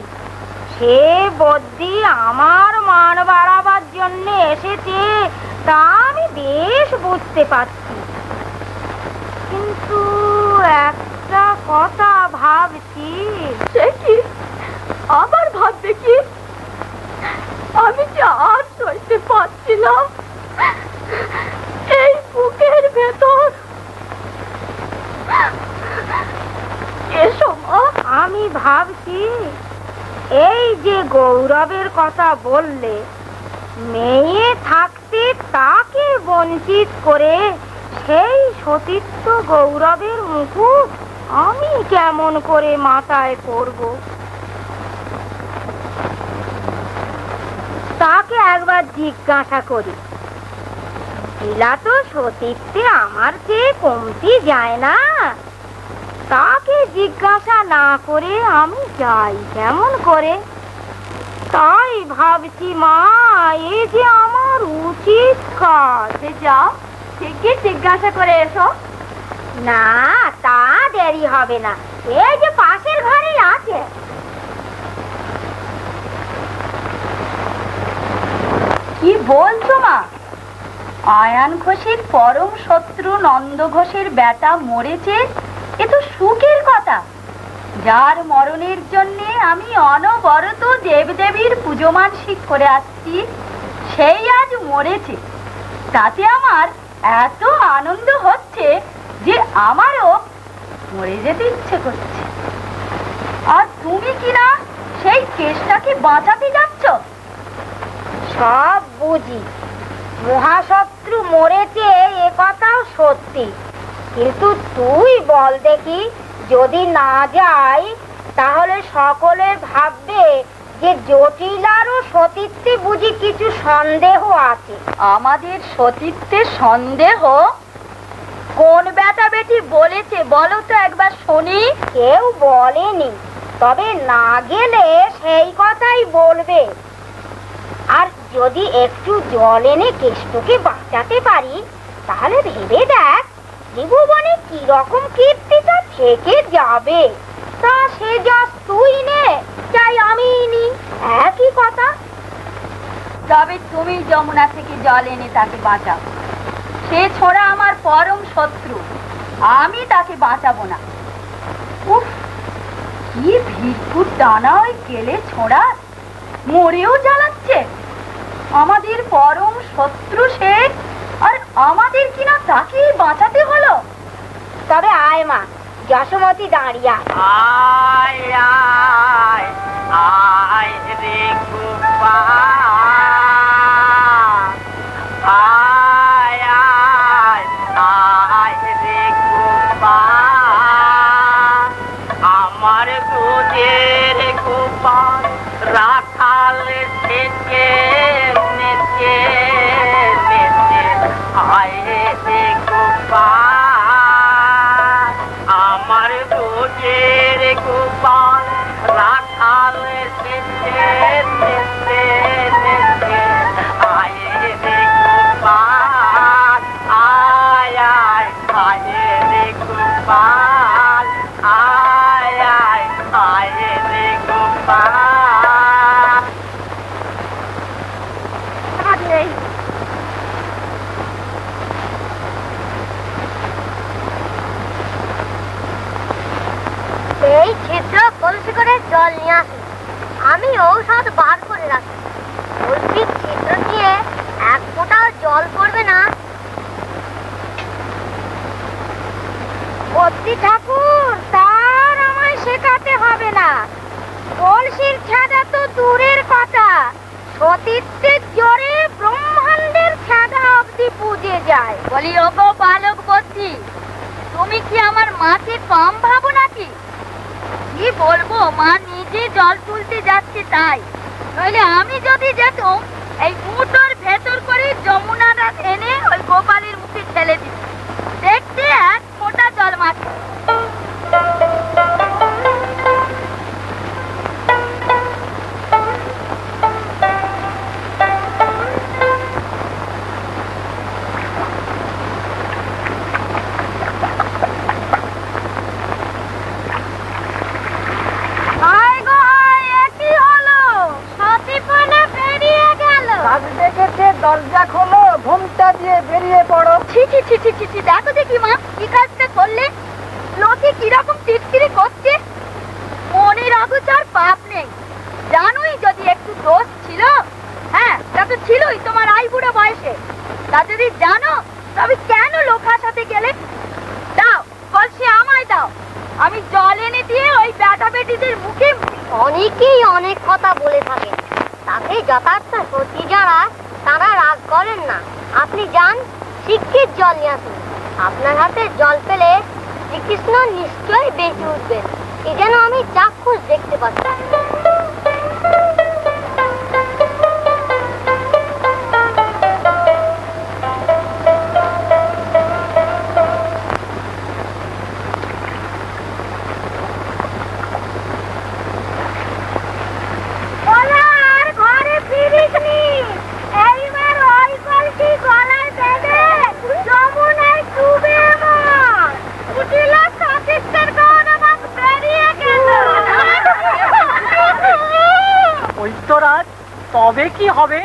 সে বদ্যি আমার মান বাড়াবার জন্য এসেছে, তা আমি বেশ বুঝতে পারছি। কিন্তু একটা কথা ভাবছি। সে কি? আবার ভাববে কি? আমি যে আর সইতে পারছি না। এই বুকের ভেতর। এসো মা। আমি ভাবছি এই যে গৌরবের কথা বললে, মেয়ে থাকতে তাকে বঞ্চিত করে সেই সতীত্ব গৌরবের মুকুট আমি কেমন করে মাথায় করব? তাকে একবার জিজ্ঞাসা করি। শিলা তো সতীত্বে আমার চেয়ে কমতি যায় না। তাকে জিজ্ঞাসা না করে আমি যাই কেমন করে? তাই ভাবছি মা, এ যে আমার উচিত কাজ। যাও, ঠিকই জিজ্ঞাসা করে এসো। না, তা দেরি হবে না। এই যে পাশের ঘরেই আছে। কি বলছো মা? আয়ান ঘোষের পরম শত্রু নন্দ ঘোষের বেটা মরেছে, এ তো সুখের কথা। যার মরণের জন্য আমি অনবরত দেবদেবীর পুজো মানসিক করে আসছি, সেই আজ মরেছে। তাতে আমার এত আনন্দ হচ্ছে যে আমারও মরে যেতে ইচ্ছে করছে। তুমি কি না সেই কেসটাকে বাঁচাতে যাচ্ছ? সব বুঝি, মহাশত্রু মরেছে এ কথাও সত্যি, কিন্তু তুই বল দেখি, যদি না যাই তাহলে সকলে ভাববে যে জটিলার ও সতীত্বে বুঝি কিছু সন্দেহ আছে। আমাদের সতীত্বে সন্দেহ? কোন বেটা বেটি বলেছে বলো তো একবার শুনি। কেউ বলেনি, তবে না গেলে সেই কথাই বলবে। আর যদি একটু জল এনে কেষ্টকে বাঁচাতে পারি, তাহলে ভেবে দেখ ত্রিভুবনে কি রকম কীর্তিটা থেকে যাবে। তা সে যা তুই নে, চাই আমি নি, একই কথা। তবে তুমি যমুনা থেকে জল এনে তাকে বাঁচাও। সে ছোড়া আমার পরম শত্রু, আমি তাকে বাঁচাবো না। উফ, কি ভিড়কুট টানা ওই গেলে ছোড়া, মরেও জ্বালাচ্ছে। আমাদের পরম শত্রু সে, আর আমাদের কিনা তাকেই বাঁচাতে হলো। তবে আয় মা, যশোমতি দাঁড়িয়ে আয় আয় আয় রে গোপাল, আয় আয় আয় রে গোপাল, আমার গোজের গোপাল রাখাল থেকে নেচে নেচে আয় রে গোপাল, আমার গোজের গোপাল রাখাল থেকে নেচে নেচে আয় রে গোপাল, আয় আয় আয় রে গোপাল, আয় আয় আয় রে গোপাল। নেই। এই ছিদ্র কলসি করে জল নিয়ে আসি, আমি ঔষধ বার করে রাখি। কলসির ছিদ্র দিয়ে এক ফোঁটাও জল পড়বে না। ভক্তি ঠাকুর, তার আমায় শেখাতে হবে না। কলসির ছাদা তো দূরের কথা, সতীত্বের জোরে ব্রহ্মাণ্ডের ছাদা অবধি পুজে যায়। বলি ওগো বালক বদ্যি, তুমি কি আমার মাকে কম ভাবো নাকি? কি বলবো, মা নিজে জল তুলতে যাচ্ছে তাই, নইলে আমি যদি যেতাম এই মুঠোর ভেতর করে যমুনাটা এনে ওই গোপালের মুখে ছেলে দিত, দেখতে এক ফোঁটা জল মাত্র। দরজা খোলো, ঘুমটা দিয়ে বেরিয়ে পড়ো। ছি ছি ছি ছি ছি, দেখো দেখি মা কি কাজটা করলে। লোকে কিরকম টিটকিরি করছে, মনের অগোচর পাপ নেই। জানোই যদি একটু দোষ ছিল, হ্যাঁ তা তো ছিলই তোমার আই বুড়ো বয়সে। তা যদি জানো তবে কেন লোক হাসাতে গেলে? দাও কলসি আমায় দাও, আমি জল এনে দিয়ে ওই বেটা বেটিদের মুখে। অনেকেই অনেক কথা বলে থাকে, তাতে যথার্থ সত্যি যারা তারা রাগ করেন না। আপনি যান, শিক্ষিত জল নিয়ে আসুন। আপনার হাতে জল পেলে শ্রীকৃষ্ণ নিশ্চয়ই বেঁচে উঠবেন, এ যেন আমি চাক্ষুষ দেখতে পাচ্ছি। তবে কি হবে?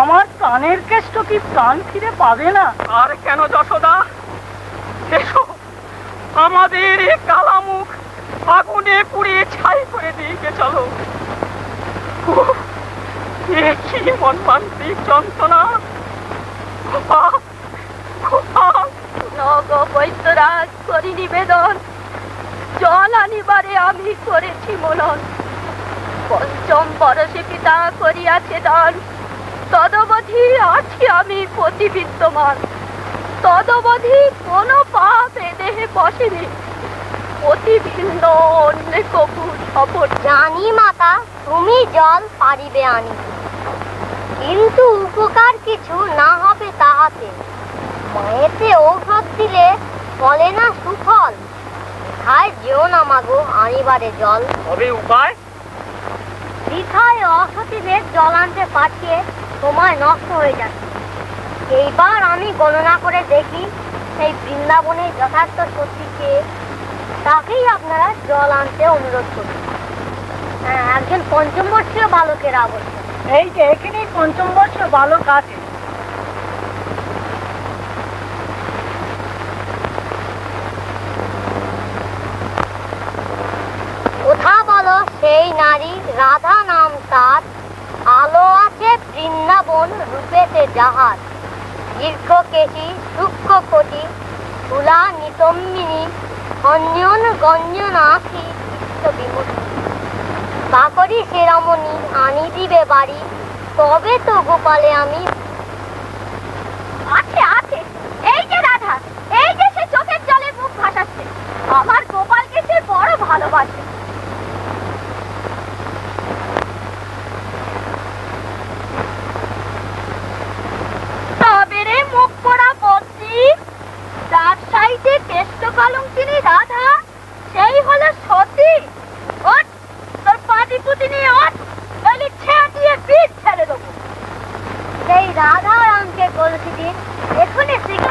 আমার প্রাণের কেষ্ট কি প্রাণ ফিরে পাবে না? আর কেন যশোদা, এসো আমাদের এই কালা মুখ আগুনে পুড়িয়ে ছাই করে দিয়ে চলো। কি মর্মান্তিক যন্ত্রণা! বৈদ্যরাজ করি নিবেদন, জল আনিবারে আমি করেছি মনন। পঞ্চম বরষে পিতা করিয়াছে দান, তদবধি আছি আমি প্রতিবিদ্যমান। তদবধি কোনো পাপ এ দেহে বসেনি, অতি ভিন্ন অন্য কবু শপথ। জানি মাতা তুমি জল পারিবে আনি, কিন্তু উপকার কিছু না হবে তাহাতে। মায়েতে ঔষধ দিলে ফলে না সুফল, খায় যেও না মাগো আনিবারে জল। তবে উপায়? বৃথায় অসতীদের জল আনতে পাঠিয়ে সময় নষ্ট হয়ে যাচ্ছে। এইবার আমি গণনা করে দেখি সেই বৃন্দাবনের যথার্থ সত্যিকে, তাকেই আপনারা জল আনতে অনুরোধ করুন। হ্যাঁ, একজন পঞ্চম বর্ষীয় বালকের আবশ্যক। এই যে এখানেই পঞ্চম বর্ষ বালক আছে। কোথা বলো সেই নারী, রাধা নাম তার, আলো আছে বৃন্দাবন রূপেতে যাহার। দীর্ঘ কেশী সূক্ষ্ম কোটি, তুলা নিতম্বিনী, অঞ্জন গঞ্জন আঁখি বিমূর্তি। বাকরি সে রমণী আনি দিবে বাড়ি, তবে তো গোপালে আমি। আছে আছে, এই যে রাধা, এই যে সে চোখের জলে মুখ ভাসাচ্ছে। আমার গোপালকে সে বড় ভালোবাসে। তবে রে মুখ পোড়া বদ্রি, তার সাইডে কেষ্ট কলঙ্কিনী রাধা, সেই হলো সতী। ওঠ, তোর পাটি পুতি নিয়ে ওঠ, নইলে ছেঁ দিয়ে পিঠ ছেড়ে দেবো। সেই রাধা রামকে কলসি দিন, এখনই শিখি।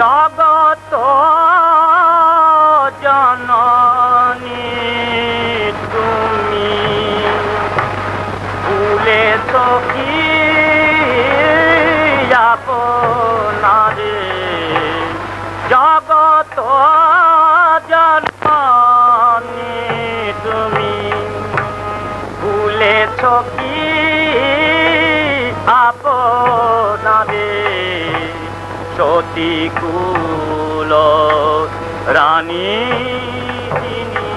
জগত জননী তুমি ভুলেছ কি আপনারে। জগত জননী তুমি ভুলেছ কি আপনারে। সতীকুল রানী যিনি,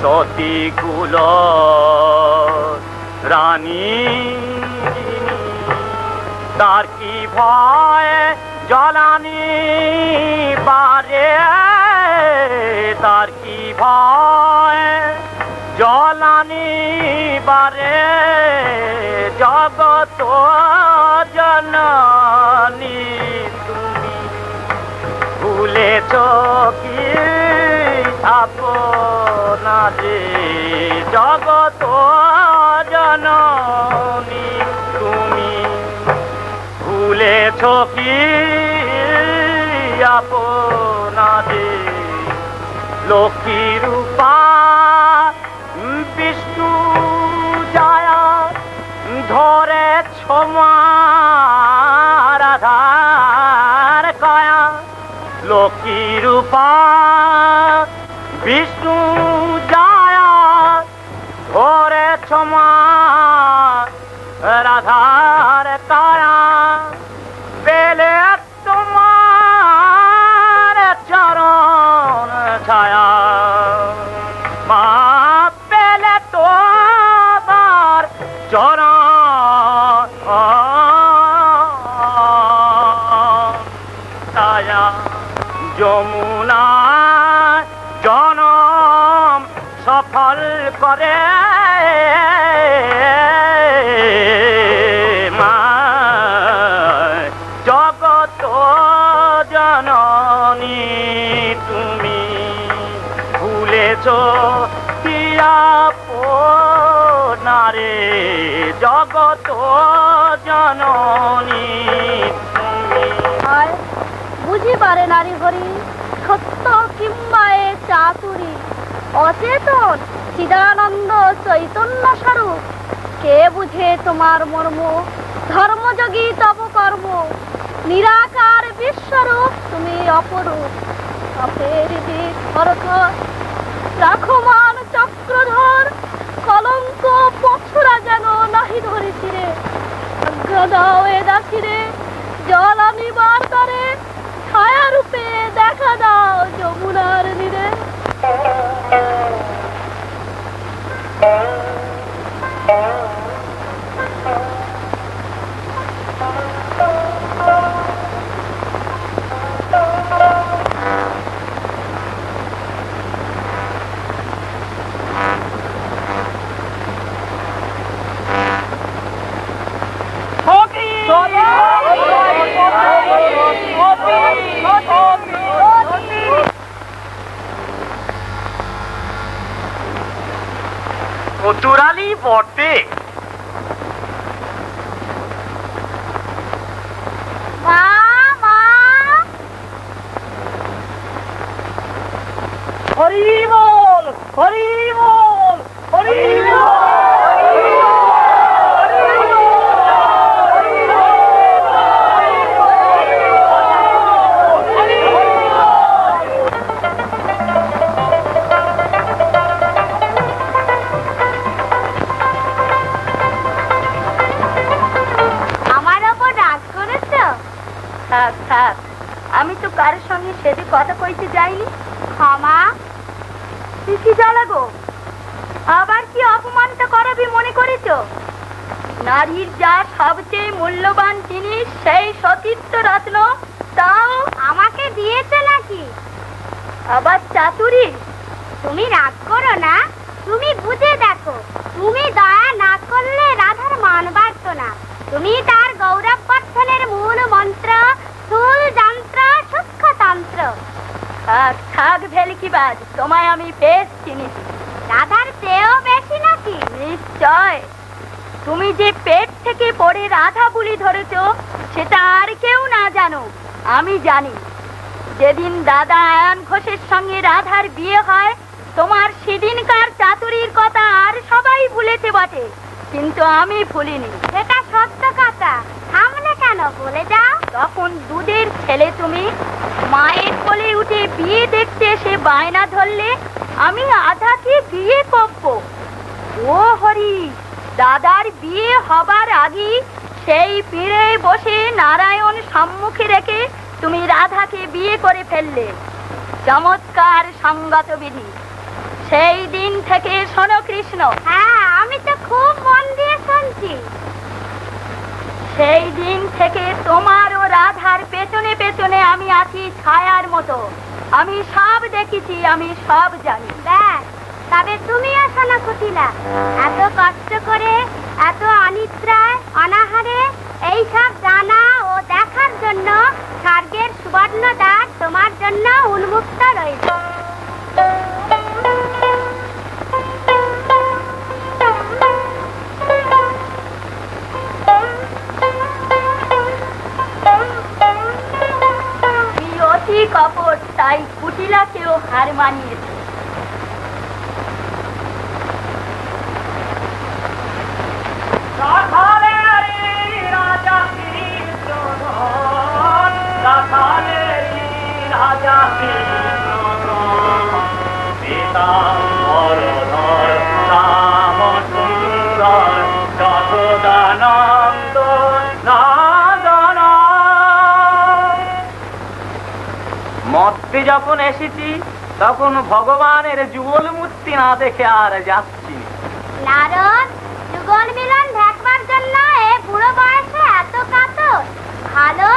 সতীকুল রানী যিনি, তার কি ভয় জ্বালানি বারে, তার কি ভয় জ্বালানি বারে। জগত জননী তুমি ভুলেছ কি আপনারে। জগত জননী তুমি ভুলেছ কি আপনারে। লক্ষ্মী রূপা বিষ্ণু জায়া, ধরেছ মা রাধার কায়া। লক্ষ্মী রূপা বিষ্ণু জায়া, ধরেছ মা রাধার কায়া। পেলে তোমার চরণ ছায়া, মা পেলে তোমার চরণ ছায়া। যমুনা জনম সফল করে মা। জগত জননী তুমি ভুলেছ কি আপনারে। জগত জননী তুমি। বুঝি পারে নারী হরি, সত্য কিংবা এ চাতুরী, অচেতন চিদানন্দ চৈতন্য স্বরূপ, কে বুঝে তোমার মর্ম? ধর্মযোগী তব কর্ম, নিরাকার বিশ্বরূপ তুমি অপরূপ। আপের দিক থরথর, রাখো মান চক্রধর, কলঙ্ক পছরা যেন নাহি ধরে ছিঁড়ে। আজ্ঞা দাও এ দাসিরে, জল আনিবার তরে, ছায়া রূপে দেখা দাও যমুনার নীরে। চতুরালি বটে। মা, মা, হরি বল, হরি বল, হরি বল। আমার ওপর রাগ করেছো? থাক থাক, আমি তো কারোর সঙ্গে সেদিন কথা কইতে যাইনি। ক্ষমা। কি জ্বালা গো, আবার কি অপমানটা করাবি মনে করেছো? নারীর যা সবচেয়ে মূল্যবান জিনিস সেই সতীত্ব রত্ন, তাও আমাকে দিয়েছে নাকি? আবার চাতুরি। তুমি রাগ করো না, তুমি বুঝে দেখো, তুমি দয়া না করলে রাধার মান বাড়ত না। তুমি তার গৌরব বর্ধনের মূল মন্ত্র, স্থূল যন্ত্র, সূক্ষ্মতন্ত্র। থাক থাক ভেলকিবাজ, তোমায় আমি বেশ চিনিছি। রাধার চেয়েও বেশি নাকি? নিশ্চয়। তুমি যে পেট থেকে পড়ে রাধা বুলি ধরেছ, সেটা আর কেউ না জানো, আমি জানি। যেদিন দাদা আয়ন ঘোষের সঙ্গে রাধার বিয়ে হয়, তোমার সেদিনকার চাতুরির কথা আর সবাই ভুলেছে বটে, কিন্তু আমি ভুলিনি। সেটা সত্য কথা, থামলে কেন? বলে যাও। তখন দুধের ছেলে তুমি, মায়ের কোলে উঠে বিয়ে দেখতে এসে বায়না ধরলে আমি আধাকে বিয়ে করব। ও হরি, দাদার বিয়ে হবার আগেই সেই পীড়ে বসে নারায়ণ সম্মুখে রেখে তুমি রাধাকে বিয়ে করে ফেললে। চমৎকার সঙ্গত বিধি। সেই দিন থেকে শোনো কৃষ্ণ। হ্যাঁ, আমি তো খুব মন দিয়ে শুনছি। সেই দিন থেকে তোমার ও রাধার পেছনে পেছনে আমি আছি ছায়ার মতো। আমি সব দেখেছি, আমি সব জানি। ব্যাস, তবে তুমিও শোনো কুটিলা, এত কষ্ট করে, এত অনিদ্রায় অনাহারে এইসব জানা ও দেখার জন্য স্বর্গের সুবর্ণ দ্বার তোমার জন্য উন্মুক্ত রয়েছে। তুমি অতি কপট, তাই কুটিলাকেও হার মানিয়েছে। মর্তে যখন এসেছি তখন ভগবানের যুগল মূর্তি না দেখে আর যাচ্ছি। নারদ, যুগল মিলন দেখবার জন্য এ বুড়ো বয়সে এত কাতর? ভালো